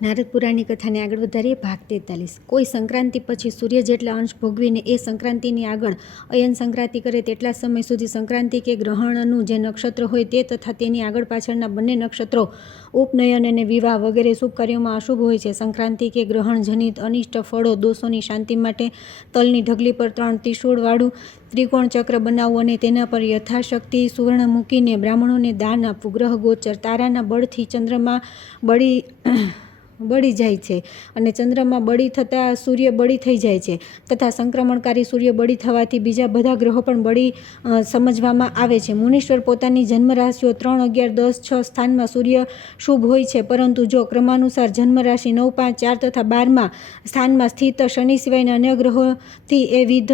નારદ પુરાણની કથાને આગળ વધારીએ. ભાગ 43. કોઈ સંક્રાંતિ પછી સૂર્ય જેટલા અંશ ભોગવીને એ સંક્રાંતિની આગળ અયન સંક્રાંતિ કરે તેટલા સમય સુધી સંક્રાંતિ કે ગ્રહણનું જે નક્ષત્ર હોય તે તથા તેની આગળ પાછળના બંને નક્ષત્રો ઉપનયન અને વિવાહ વગેરે શુભ કાર્યોમાં અશુભ હોય છે. સંક્રાંતિ કે ગ્રહણ જનિત અનિષ્ટ ફળો દોષોની શાંતિ માટે તલની ઢગલી પર 3 ત્રિશૂળવાળું ત્રિકોણ ચક્ર બનાવવું અને તેના પર યથાશક્તિ સુવર્ણ મૂકીને બ્રાહ્મણોને દાન આપવું. ગ્રહ ગોચર. તારાના બળથી ચંદ્રમાં બળી જાય છે અને ચંદ્રમાં બળી થતાં સૂર્ય બળી થઈ જાય છે તથા સંક્રમણકારી સૂર્ય બળી થવાથી બીજા બધા ગ્રહો પણ બળી સમજવામાં આવે છે. મુનીશ્વર પોતાની જન્મરાશિઓ 3, 11, 10, 6 સ્થાનમાં સૂર્ય શુભ હોય છે, પરંતુ જો ક્રમાનુસાર જન્મરાશિ 9, 5, 4 તથા 12મા સ્થાનમાં સ્થિત શનિ સિવાયના અન્ય ગ્રહોથી એ વિધ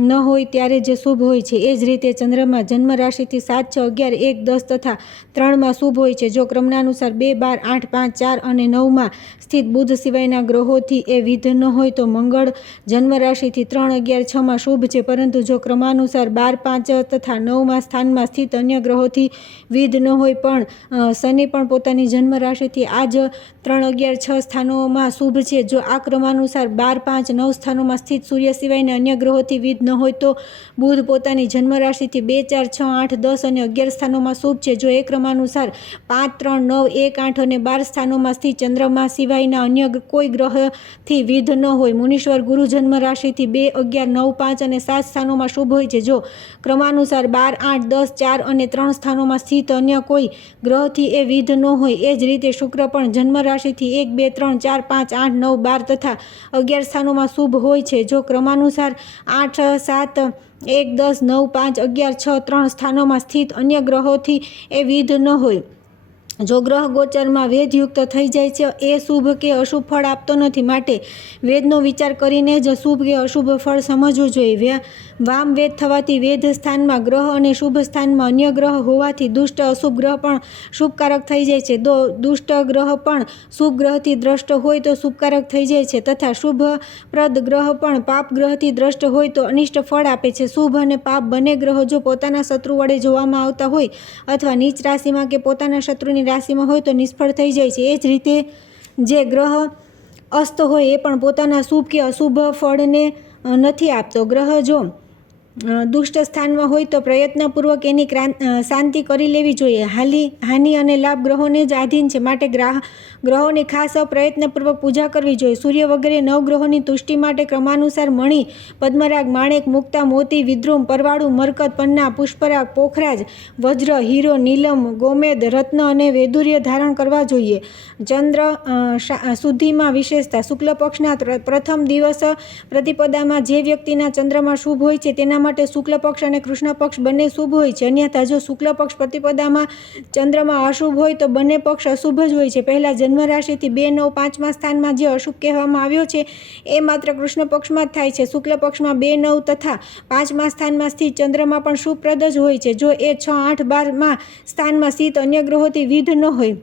ન હોય ત્યારે જે શુભ હોય છે. એ જ રીતે ચંદ્રમાં જન્મ રાશિથી 7, 6, 11, 1, 10 તથા 3માં શુભ હોય છે. જો ક્રમાનુસાર 2, 12, 8, 5, 4 અને 9માં સ્થિત બુધ સિવાયના ગ્રહોથી એ વિધ ન હોય તો મંગળ જન્મ રાશિથી 3, 11, 6માં શુભ છે, પરંતુ જો ક્રમાનુસાર 12, 5 તથા 9માં સ્થાનમાં સ્થિત અન્ય ગ્રહોથી વિધ ન હોય પણ શનિ પણ પોતાની જન્મ રાશિથી આ જ 3, 11, 6 સ્થાનોમાં શુભ છે. જો આ ક્રમાનુસાર 12, 5, 9 સ્થાનોમાં સ્થિત સૂર્ય સિવાયના અન્ય ગ્રહોથી વિધ ન હોય તો બુધ પોતાની જન્મ રાશિથી 2, 4, 6, 8, 10 અને 11 સ્થાનોમાં શુભ છે. જો એ ક્રમાનુસાર 5, 3, 9, 1, 8 અને 12 સ્થાનોમાં સ્થિત ચંદ્રમા સિવાયના અન્ય કોઈ ગ્રહથી વિધ ન હોય. મુનીશ્વર ગુરુ જન્મ રાશિથી 2, 11, 9, 5 અને 7 સ્થાનોમાં શુભ હોય છે. જો ક્રમાનુસાર 12, 8, 10, 4 અને 3 સ્થાનોમાં સ્થિત અન્ય કોઈ ગ્રહથી એ વિધ ન હોય. એ જ રીતે શુક્ર પણ જન્મ રાશિથી 1, 2, 3, 4, 5, 8, 9, 12 તથા 11 સ્થાનોમાં શુભ હોય છે. જો ક્રમાનુસાર 8, 7, 1, 10, 9, 5, 11, 6, 3 સ્થાનોમાં સ્થિત અન્ય ગ્રહોથી એ વિધ ન હોય. જો ગ્રહ ગોચરમાં વેદયુક્ત થઈ જાય છે એ શુભ કે અશુભ ફળ આપતો નથી, માટે વેદનો વિચાર કરીને જ શુભ કે અશુભ ફળ સમજવું જોઈએ. વામ વેદ થવાથી વેદ સ્થાનમાં ગ્રહ અને શુભ સ્થાનમાં અન્ય ગ્રહ હોવાથી દુષ્ટ અશુભ ગ્રહ પણ શુભકારક થઈ જાય છે. દુષ્ટ ગ્રહ પણ શુભ ગ્રહથી દ્રષ્ટ હોય તો શુભકારક થઈ જાય છે તથા શુભપ્રદ ગ્રહ પણ પાપ ગ્રહથી દ્રષ્ટ હોય તો અનિષ્ટ ફળ આપે છે. શુભ અને પાપ બંને ગ્રહો જો પોતાના શત્રુ વડે જોવામાં આવતા હોય અથવા નીચ રાશિમાં કે પોતાના શત્રુની રાશિમાં હોય તો નિષ્ફળ થઈ જાય છે. એ જ રીતે જે ગ્રહ અસ્ત હોય એ પણ પોતાના શુભ કે અશુભ ફળને નથી આપતો. ગ્રહ જો દુષ્ટ સ્થાનમાં હોય તો પ્રયત્નપૂર્વક એની શાંતિ કરી લેવી જોઈએ. હાનિ અને લાભ ગ્રહોને જ આધીન છે, માટે ગ્રહોની ખાસ પ્રયત્નપૂર્વક પૂજા કરવી જોઈએ. સૂર્ય વગેરે 9 ગ્રહોની તુષ્ટિ માટે ક્રમાનુસાર મણિ, પદ્મરાગ, માણેક, મુક્તા, મોતી, વિદ્રુમ, પરવાળું, મરકત, પન્ના, પુષ્પરાગ, પોખરાજ, વજ્ર, હીરો, નીલમ, ગોમેદ, રત્ન અને વૈદુર્ય ધારણ કરવા જોઈએ. ચંદ્ર શુદ્ધિમાં વિશેષતા. શુક્લ પક્ષના પ્રથમ દિવસ પ્રતિપદામાં જે વ્યક્તિના ચંદ્રમાં શુભ હોય છે તેના માટે શુક્લ પક્ષ અને કૃષ્ણ પક્ષ બંને શુભ હોય છે. અન્યથા જો શુક્લ પક્ષ પ્રતિપદામાં ચંદ્રમાં અશુભ હોય તો બંને પક્ષ અશુભ જ હોય છે. પહેલા જન્મ રાશિથી 2, 9, 5મા સ્થાનમાં જે અશુભ કહેવામાં આવ્યો છે એ માત્ર કૃષ્ણ પક્ષમાં જ થાય છે. શુક્લ પક્ષમાં 2, 9 તથા 5મા સ્થાનમાં સ્થિત ચંદ્રમાં પણ શુભપ્રદ જ હોય છે. જો એ 6, 8, 12મા સ્થાનમાં સ્થિત અન્ય ગ્રહોથી વિધ ન હોય.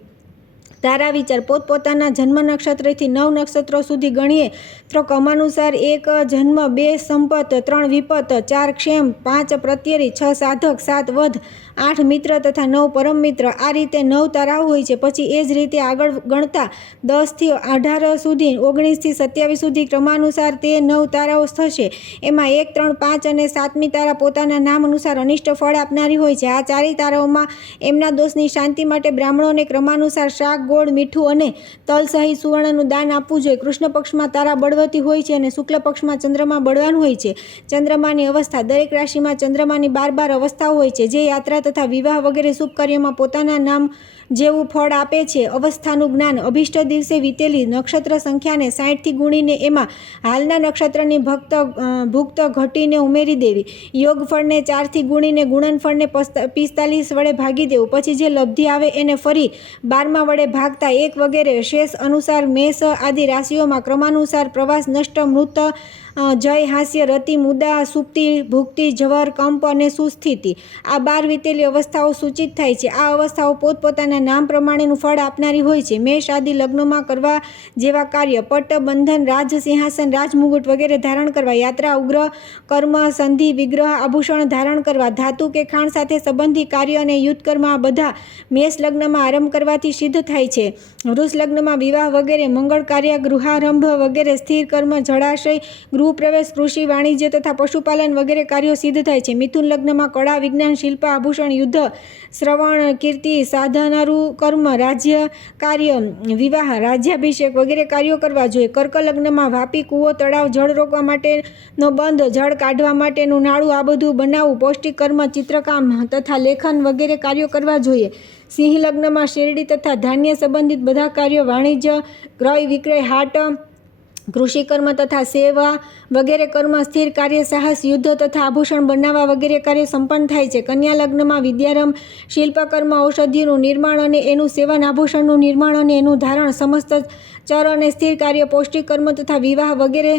તારા વિચાર. પોતપોતાના જન્મ નક્ષત્રથી 9 નક્ષત્રો સુધી ગણીએ તો ક્રમાનુસાર 1 જન્મ, 2 સંપત, 3 વિપત, 4 ક્ષેમ, 5 પ્રત્યરી, 6 સાધક, 7 વધ, 8 મિત્ર તથા 9 પરમ મિત્ર. આ રીતે 9 તારાઓ હોય છે. પછી એ જ રીતે આગળ ગણતા 10 થી 18 સુધી, 19 થી 27 સુધી ક્રમાનુસાર તે 9 તારાઓ થશે. એમાં 1, 3, 5 અને 7મી તારા પોતાના નામ અનુસાર અનિષ્ટ ફળ આપનારી હોય છે. આ ચારેય તારાઓમાં એમના દોષની શાંતિ માટે બ્રાહ્મણોને ક્રમાનુસાર શાક, ગોળ, મીઠું અને તલ સહિત સુવર્ણનું દાન આપવું જોઈએ. કૃષ્ણ પક્ષમાં તારા બળવતી હોય છે અને શુક્લ પક્ષમાં ચંદ્રમા બળવાન હોય છે. ચંદ્રમાની અવસ્થા. દરેક રાશિમાં ચંદ્રમાની 12 અવસ્થાઓ હોય છે જે યાત્રા તથા વિવાહ વગેરે શુભ કાર્યોમાં પોતાના નામ જેવું ફળ આપે છે. અવસ્થાનું જ્ઞાન. અભિષ્ટ દિવસે વીતેલી નક્ષત્ર સંખ્યાને 60 થી ગુણીને એમાં હાલના નક્ષત્રની ભુક્ત ઘટીને ઉમેરી દેવી. યોગફળને 4 થી ગુણીને ગુણનફળને 45 વડે ભાગી દેવું. પછી જે લબ્ધિ આવે એને ફરી 12મા વડે ભાગતા 1 વગેરે. શેષ અનુસાર મેષ આદિ રાશિઓમાં ક્રમાનુસાર પ્રવાસ, નષ્ટ, મૃત, જય, હાસ્ય, રતિ, મુદા, સુપ્તિ, ભુક્તિ, જવર, કંપ અને સુસ્થિતિ આ 12 વીતેલી અવસ્થાઓ સૂચિત થાય છે. આ અવસ્થાઓ પોતપોતાના નામ પ્રમાણેનું ફળ આપનારી હોય છે. મેષ આદિ લગ્નમાં કરવા જેવા કાર્ય, પટ્ટ, બંધન, રાજ સિંહાસન, રાજમુગુટ વગેરે ધારણ કરવા, યાત્રા, ઉગ્ર કર્મ, સંધિ, વિગ્રહ, આભૂષણ ધારણ કરવા, ધાતુ કે ખાણ સાથે સંબંધી કાર્ય અને યુદ્ધ કર્મ આ બધા મેષ લગ્નમાં આરંભ કરવાથી સિદ્ધ થાય થાય છે. વૃષ લગ્નમાં વિવાહ વગેરે, મંગળ કાર્ય, ગૃહારંભ વગેરે, સ્થિર કર્મ, જળાશય, ગૃહ પ્રવેશ, કૃષિ, વાણિજ્ય તથા પશુપાલન વગેરે કાર્યો સિદ્ધ થાય છે. મિથુન લગ્નમાં કળા, વિજ્ઞાન, શિલ્પ, આભૂષણ, યુદ્ધ, શ્રવણ, કીર્તિ, સાધનારું કર્મ, રાજ્ય કાર્ય, વિવાહ, રાજ્યાભિષેક વગેરે કાર્યો કરવા જોઈએ. કર્ક લગ્નમાં વાપી, કૂવો, તળાવ, જળ રોકવા માટેનો બંધ, જળ કાઢવા માટેનું નાળું આ બધું બનાવવું, પૌષ્ટિક કર્મ, ચિત્રકામ તથા લેખન વગેરે કાર્યો કરવા જોઈએ. સિંહ લગ્નમાં શેરડી તથા ધાન્ય સંબંધિત બધા કાર્યો, વાણિજ્ય, ક્રય વિક્રય, હાટ, કૃષિ કર્મ તથા સેવા વગેરે કર્મ, સ્થિર કાર્ય, સાહસ, યુદ્ધ તથા આભૂષણ બનાવવા વગેરે કાર્યો સંપન્ન થાય છે. કન્યા લગ્નમાં વિદ્યારંભ, શિલ્પકર્મ, ઔષધિનું નિર્માણ અને એનું સેવન, આભૂષણનું નિર્માણ અને એનું ધારણ, સમસ્ત ચર અને સ્થિર કાર્ય, પૌષ્ટિક કર્મ તથા વિવાહ વગેરે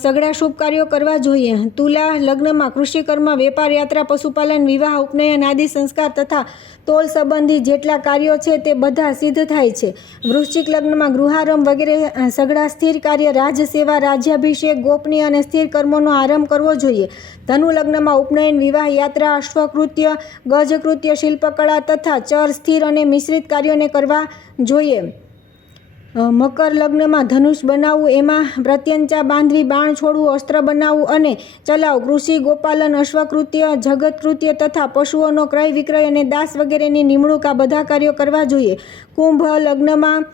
સઘળા શુભ કાર્યો કરવા જોઈએ. તુલા લગ્નમાં કૃષિ કર્મ, વેપાર, યાત્રા, પશુપાલન, વિવાહ, ઉપનયન આદિ સંસ્કાર તથા તોલ સંબંધી જેટલા કાર્યો છે તે બધા સિદ્ધ થાય છે. વૃશ્ચિક લગ્નમાં ગૃહારંભ વગેરે સઘળા સ્થિર કાર્ય, રાજસેવા, રાજ્યાભિષેક, ગોપનીય અને સ્થિર કર્મોનો આરંભ કરવો જોઈએ. ધનુ લગ્નમાં ઉપનયન, વિવાહ, યાત્રા, અશ્વકૃત્ય, ગજકૃત્ય, શિલ્પકળા તથા ચર, સ્થિર અને મિશ્રિત કાર્યોને કરવા જોઈએ. મકર લગ્નમાં ધનુષ બનાવવું, એમાં પ્રત્યંચા બાંધવી, બાણ છોડવું, અસ્ત્ર બનાવવું અને ચલાવવું, કૃષિ, ગોપાલન, અશ્વકૃત્ય, જગતકૃત્ય તથા પશુઓનો ક્રય વિક્રય અને દાસ વગેરેની નિમણૂક આ બધા કાર્યો કરવા જોઈએ. કુંભ લગ્નમાં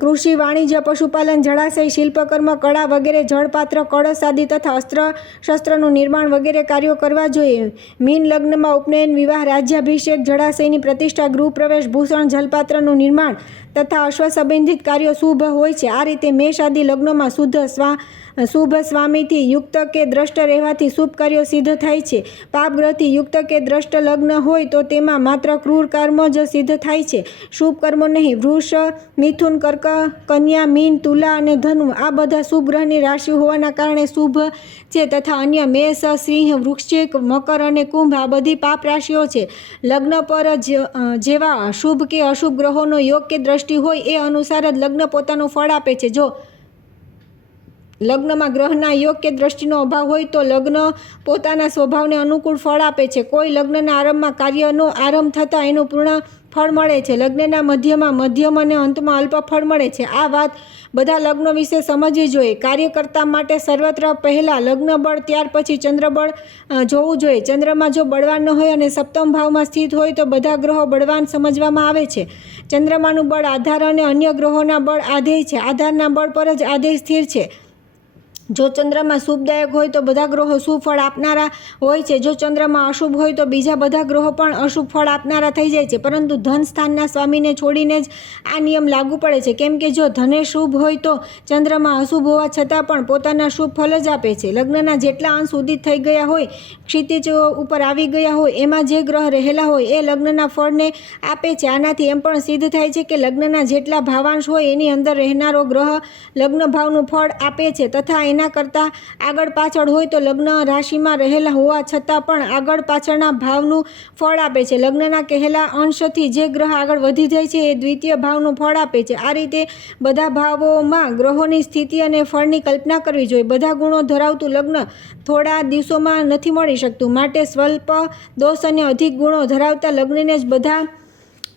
કૃષિ, વાણિજ્ય, પશુપાલન, જળાશય, શિલ્પકર્મ, કળા વગેરે, જળપાત્ર, કળશ આદિ તથા અસ્ત્ર શસ્ત્રનું નિર્માણ વગેરે કાર્યો કરવા જોઈએ. મીન લગ્નમાં ઉપનયન, વિવાહ, રાજ્યાભિષેક, જળાશયની પ્રતિષ્ઠા, ગૃહ પ્રવેશ, ભૂષણ, જલપાત્રનું નિર્માણ તથા અશ્વ સંબંધિત કાર્યો શુભ હોય છે. આ રીતે મેષ આદિ લગ્નોમાં શુભ સ્વામીથી યુક્ત કે દ્રષ્ટ રહેવાથી શુભ કાર્યો સિદ્ધ થાય છે. પાપગ્રહથી યુક્ત કે દ્રષ્ટ લગ્ન હોય તો તેમાં માત્ર ક્રૂર કર્મ જ સિદ્ધ થાય છે, શુભ કર્મો નહીં. વૃષ, મિથુન, કર્ક, કન્યા, મીન, તુલા અને ધનુ આ બધા શુભ ગ્રહની રાશિ હોવાના કારણે શુભ છે તથા અન્ય મેષ, સિંહ, વૃશ્ચિક, મકર અને કુંભ આ બધી પાપ રાશિઓ છે. લગ્ન પર જેવા શુભ કે અશુભ ગ્રહોનો યોગ કે દ્રષ્ટિ હોય એ અનુસાર જ લગ્ન પોતાનું ફળ આપે છે. જો લગ્નમાં ગ્રહના યોગ કે દ્રષ્ટિનો અભાવ હોય તો લગ્ન પોતાના સ્વભાવને અનુકૂળ ફળ આપે છે. કોઈ લગ્નના આરંભમાં કાર્યનો આરંભ થતાં એનું પૂર્ણ ફળ મળે છે. લગ્નના મધ્યમાં મધ્યમ અને અંતમાં અલ્પ ફળ મળે છે. આ વાત બધા લગ્નો વિશે સમજવી જોઈએ. કાર્યકર્તા માટે સર્વત્ર પહેલાં લગ્ન બળ, ત્યાર પછી ચંદ્રબળ જોવું જોઈએ. ચંદ્રમાં જો બળવાન ન હોય અને સપ્તમ ભાવમાં સ્થિત હોય તો બધા ગ્રહો બળવાન સમજવામાં આવે છે. ચંદ્રમાનું બળ આધાર અને અન્ય ગ્રહોના બળ આધેય છે. આધારના બળ પર જ આધેય સ્થિર છે. જો ચંદ્રમાં શુભદાયક હોય તો બધા ગ્રહો શુભ ફળ આપનારા હોય છે. જો ચંદ્રમાં અશુભ હોય તો બીજા બધા ગ્રહો પણ અશુભ ફળ આપનારા થઈ જાય છે. પરંતુ ધન સ્થાનના સ્વામીને છોડીને જ આ નિયમ લાગુ પડે છે. કેમ કે જો ધને શુભ હોય તો ચંદ્રમાં અશુભ હોવા છતાં પણ પોતાના શુભ ફળ જ આપે છે. લગ્નના જેટલા અંશ ઉદિત થઈ ગયા હોય, ક્ષિતિજ ઉપર આવી ગયા હોય, એમાં જે ગ્રહ રહેલા હોય એ લગ્નના ફળને આપે છે. આનાથી એમ પણ સિદ્ધ થાય છે કે લગ્નના જેટલા ભાવાંશ હોય એની અંદર રહેનારો ગ્રહ લગ્ન ભાવનું ફળ આપે છે તથા એના કરતાં આગળ પાછળ હોય તો લગ્ન રાશિમાં રહેલા હોવા છતાં પણ આગળ પાછળના ભાવનું ફળ આપે છે. લગ્નના કહેલા અંશથી જે ગ્રહ આગળ વધી જાય છે એ દ્વિતીય ભાવનું ફળ આપે છે. આ રીતે બધા ભાવોમાં ગ્રહોની સ્થિતિ અને ફળની કલ્પના કરવી જોઈએ. બધા ગુણો ધરાવતું લગ્ન થોડા દિવસોમાં નથી મળી શકતું. માટે સ્વલ્પ દોષ અને અધિક ગુણો ધરાવતા લગ્નને જ બધા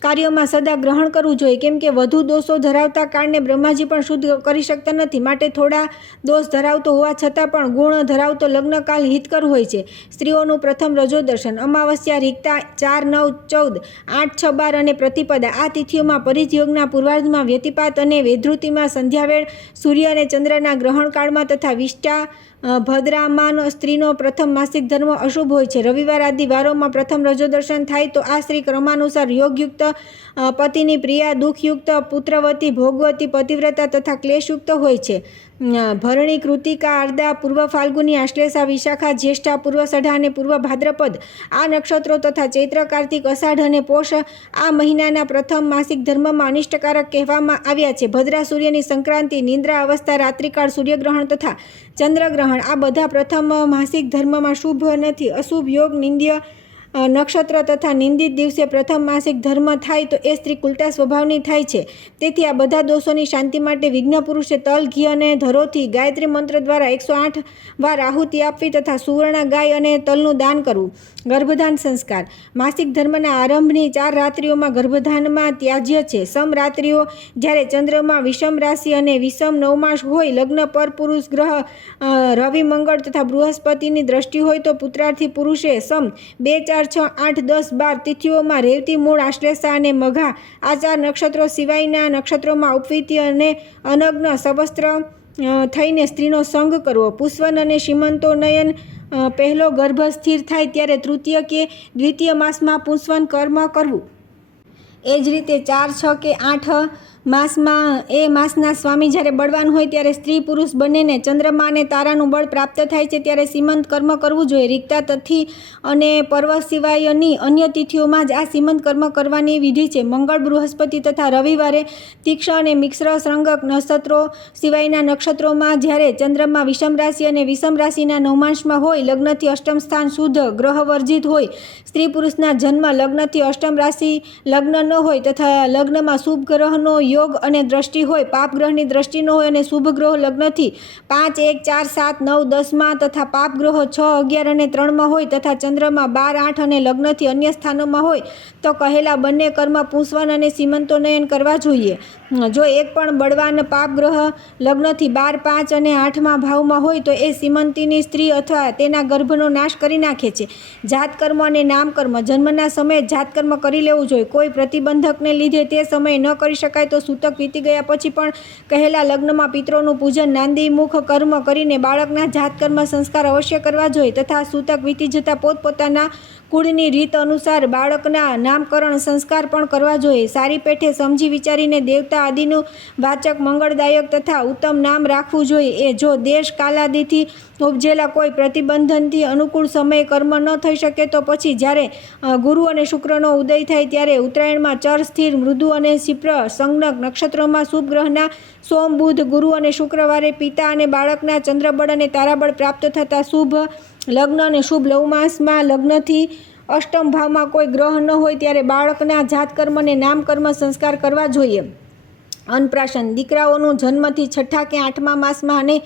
કાર્યોમાં સદા ગ્રહણ કરવું જોઈએ. કેમ કે વધુ દોષો ધરાવતા કાળને બ્રહ્માજી પણ શુદ્ધ કરી શકતા નથી. માટે થોડા દોષ ધરાવતો હોવા છતાં પણ ગુણ ધરાવતો લગ્નકાળ હિતકર હોય છે. સ્ત્રીઓનું પ્રથમ રજોદર્શન, અમાવસ્યા, રીક્તા, 4, 9, 14, 8, 6, 12 અને પ્રતિપદા આ તિથિઓમાં પરિધયોગના પૂર્વાર્ધમાં વ્યતિપાત અને વેધૃતિમાં સંધ્યાવેળ, સૂર્ય અને ચંદ્રના ગ્રહણકાળમાં તથા વિષ્ટા ભદ્રામાન સ્ત્રીનો પ્રથમ માસિક ધર્મ અશુભ હોય છે. રવિવાર આદિ વારોમાં પ્રથમ રજોદર્શન થાય તો આ સ્ત્રી ક્રમાનુસાર યોગયુક્ત, પતિની પ્રિયા, દુઃખયુક્ત, પુત્રવતી, ભોગવતી, પતિવ્રતા તથા ક્લેશયુક્ત હોય છે. ભરણી, કૃતિકા, આર્દા, પૂર્વ ફાલ્ગુની, આશ્લેષા, વિશાખા, જ્યેષ્ઠા, પૂર્વસઢા અને પૂર્વ ભાદ્રપદ આ નક્ષત્રો તથા ચૈત્ર, કાર્તિક, અષાઢ અને પોષ આ મહિનાના પ્રથમ માસિક ધર્મમાં અનિષ્ટકારક કહેવામાં આવ્યા છે. ભદ્રા સૂર્યની સંક્રાંતિ, નિંદ્રા અવસ્થા, રાત્રિકાળ, સૂર્યગ્રહણ તથા ચંદ્રગ્રહણ આ બધા પ્રથમ માસિક ધર્મમાં શુભ નથી. અશુભ યોગ, નિંદ્ય નક્ષત્ર તથા નિંદિત દિવસે પ્રથમ માસિક ધર્મ થાય તો એ સ્ત્રી કુલટા સ્વભાવની થાય છે. તેથી આ બધા દોષોની શાંતિ માટે વિઘ્ન પુરુષે તલ, ઘી અને ધરોથી ગાયત્રી મંત્ર દ્વારા 108 વાર આહુતિ આપવી તથા સુવર્ણ ગાય અને તલનું દાન કરવું. ગર્ભધાન સંસ્કાર. માસિક ધર્મના આરંભની 4 રાત્રિઓમાં ગર્ભધાનમાં ત્યાજ્ય છે. સમ રાત્રિઓ જ્યારે ચંદ્રમાં વિષમ રાશિ અને વિષમ નવમાસ હોય, લગ્ન પર પુરુષ ગ્રહ રવિ, મંગળ તથા બૃહસ્પતિની દ્રષ્ટિ હોય તો પુત્રાર્થી પુરુષે સમ 2, 4, 6, 8, 10, 12 તિથિઓમાં રેવતી, મૂળ, આશ્લેષા અને મઘા આ 4 નક્ષત્રો સિવાયના નક્ષત્રોમાં ઉપવીતિ અને અનગ્ન સવસ્ત્ર થઈને સ્ત્રીનો સંગ કરવો. પુષ્વન અને સીમંતોનયન પહેલો ગર્ભ સ્થિર થાય ત્યારે તૃતીય કે દ્વિતીય માસમાં પુષ્વન કર્મ કરવું. એ જ રીતે 4, 6 કે 8 માસમાં એ માસના સ્વામી જ્યારે બળવાન હોય ત્યારે સ્ત્રી પુરુષ બંનેને ચંદ્રમા અને તારાનું બળ પ્રાપ્ત થાય છે ત્યારે સીમંત કર્મ કરવું જોઈએ. રિક્તા તિથિ અને પર્વ સિવાયની અન્ય તિથિઓમાં જ આ સીમંત કર્મ કરવાની વિધિ છે. મંગળ, બૃહસ્પતિ તથા રવિવારે તીક્ષ અને મિશ્ર શ્રંગક નક્ષત્રો સિવાયના નક્ષત્રોમાં જ્યારે ચંદ્રમાં વિષમ રાશિ અને વિષમ રાશિના નવમાંશમાં હોય, લગ્નથી અષ્ટમ સ્થાન શુદ્ધ ગ્રહ વર્જિત હોય, સ્ત્રી પુરુષના જન્મ લગ્નથી અષ્ટમ રાશિ લગ્ન ન હોય તથા લગ્નમાં શુભ ગ્રહનો યોગ અને દ્રષ્ટિ હોય, પાપ ગ્રહની દ્રષ્ટિ ન હોય અને શુભ ગ્રહો લગ્નથી 5, 1, 4, 7, 9, 10માં તથા પાપ ગ્રહો 6, 11 અને 3માં હોય તથા ચંદ્રમાં 12, 8 અને લગ્નથી અન્ય સ્થાનોમાં હોય તો કહેલા બંને કર્મ પુંસવન અને સીમંતોનયન કરવા જોઈએ. જો એક પણ બળવાન પાપ ગ્રહ લગ્નથી 12, 5 અને 8માં ભાવમાં હોય તો એ સીમંતીની સ્ત્રી અથવા તેના ગર્ભનો નાશ કરી નાખે છે. જાતકર્મ અને નામકર્મ. જન્મના સમયે જાતકર્મ કરી લેવું જોઈએ. કોઈ પ્રતિબંધકને લીધે તે સમયે ન કરી શકાય તો સૂતક વીતી ગયા પછી પણ કહેલા લગ્નમાં પિતરોનું પૂજન, નાંદી મુખ કર્મ કરીને બાળકના જાતકર્મ સંસ્કાર અવશ્ય કરવા જોઈએ તથા સૂતક વીતી જતાં પોતપોતાના કુળની રીત અનુસાર બાળકના નામકરણ સંસ્કાર પણ કરવા જોઈએ. સારી પેઠે સમજી વિચારીને દેવતા આદિનું વાચક, મંગળદાયક તથા ઉત્તમ નામ રાખવું જોઈએ. એ જો દેશ કાલાદિથી ઉપજેલા કોઈ પ્રતિબંધનથી અનુકૂળ સમયે કર્મ ન થઈ શકે તો પછી જ્યારે ગુરુ અને શુક્રનો ઉદય થાય ત્યારે ઉત્તરાયણમાં ચર, સ્થિર, મૃદુ અને શિપ્ર સંજ્ઞક નક્ષત્રોમાં શુભ ગ્રહના સોમ, બુધ, ગુરુ અને શુક્રવારે પિતા અને બાળકના ચંદ્રબળ અને તારાબળ પ્રાપ્ત થતાં શુભ લગ્ન અને શુભ લવમાસમાં લગ્નથી અષ્ટમ ભાવમાં કોઈ ગ્રહ ન હોય ત્યારે બાળકના જાતકર્મ અને નામકર્મ સંસ્કાર કરવા જોઈએ. અન્નપ્રાશન. દીકરાઓનું જન્મથી 6 કે 8મા માસમાં અને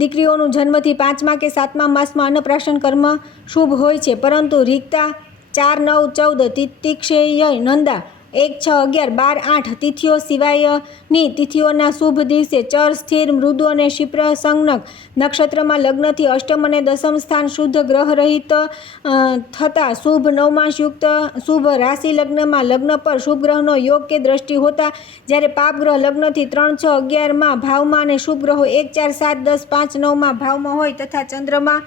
દીકરીઓનું જન્મથી 5મા કે 7મા માસમાં અન્નપ્રાશન કર્મ શુભ હોય છે, પરંતુ રિક્તા 4, 9, 14 તિતિક્ષેય નંદા 1, 6, 11, 12, 8 તિથિઓ સિવાયની તિથિઓના શુભ દિવસે ચર, સ્થિર, મૃદુ અને શિપ્ર સંજ્ઞક નક્ષત્રમાં લગ્નથી અષ્ટમ અને દસમ સ્થાન શુદ્ધ ગ્રહ રહિત થતાં શુભ નવમાંશયુક્ત શુભ રાશિ લગ્નમાં લગ્ન પર શુભ ગ્રહનો યોગ કે દ્રષ્ટિ હોતા જ્યારે પાપ ગ્રહ લગ્નથી 3, 6, 11માં ભાવમાં અને શુભ ગ્રહો 1, 4, 7, 10, 5, 9માં ભાવમાં હોય તથા ચંદ્રમાં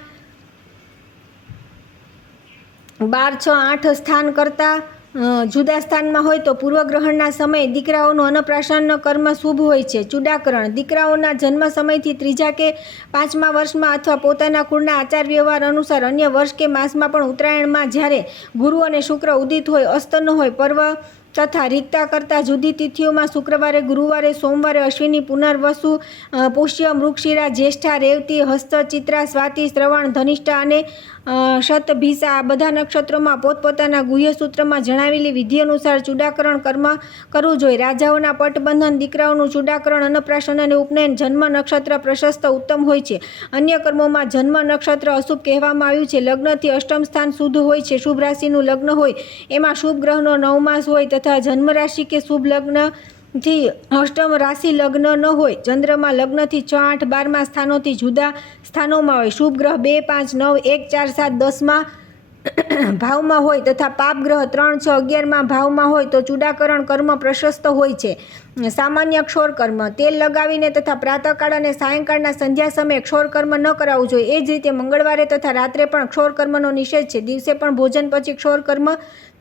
12, 6, 8 સ્થાન કરતાં જુદા સ્થાનમાં હોય તો પૂર્વગ્રહણના સમયે દીકરાઓનું અન્નપ્રાશન કર્મ શુભ હોય છે. ચૂડાકરણ. દીકરાઓના જન્મ સમયથી 3જા કે 5મા વર્ષમાં અથવા પોતાના કુળના આચાર વ્યવહાર અનુસાર અન્ય વર્ષ કે માસમાં પણ ઉત્તરાયણમાં જ્યારે ગુરુ અને શુક્ર ઉદિત હોય, અસ્ત ન હોય, પર્વ તથા રિક્તા કરતાં જુદી તિથિઓમાં શુક્રવારે, ગુરુવારે, સોમવારે, અશ્વિની, પુનર્વસુ, પુષ્ય, મૃગશિરા, જ્યેષ્ઠા, રેવતી, હસ્ત, ચિત્રા, સ્વાતિ, શ્રવણ, ધનિષ્ઠા અને શતભિષા આ બધા નક્ષત્રોમાં પોતપોતાના ગુહ્યસૂત્રમાં જણાવેલી વિધિ અનુસાર ચૂડાકરણ કર્મ કરવું જોઈએ. રાજાઓના પટબંધન, દીકરાઓનું ચૂડાકરણ, અન્નપ્રાશન અને ઉપનયન જન્મ નક્ષત્ર પ્રશસ્ત ઉત્તમ હોય છે. અન્ય કર્મોમાં જન્મ નક્ષત્ર અશુભ કહેવામાં આવ્યું છે. લગ્નથી અષ્ટમ સ્થાન શુદ્ધ હોય છે. શુભ રાશિનું લગ્ન હોય એમાં શુભ ગ્રહનો નવમાસ હોય તથા જન્મ રાશિ કે શુભ લગ્નથી અષ્ટમ રાશિ લગ્ન ન હોય. ચંદ્રમાં લગ્નથી 6, 8, 12માં સ્થાનોથી જુદા સ્થાનોમાં હોય. શુભ ગ્રહ 2, 5, 9, 1, 4, 7, 10માં ભાવમાં હોય તથા પાપ ગ્રહ 3, 6, 11માં ભાવમાં હોય તો ચૂડાકરણ કર્મ પ્રશસ્ત હોય છે. સામાન્ય ક્ષોર કર્મ. તેલ લગાવીને તથા પ્રાતઃકાળ અને સાયંકાળના સંધ્યા સમયે ક્ષોર કર્મ ન કરાવવું જોઈએ. એ જ રીતે મંગળવારે તથા રાત્રે પણ ક્ષોર કર્મનો નિષેધ છે. દિવસે પણ ભોજન પછી ક્ષોર કર્મ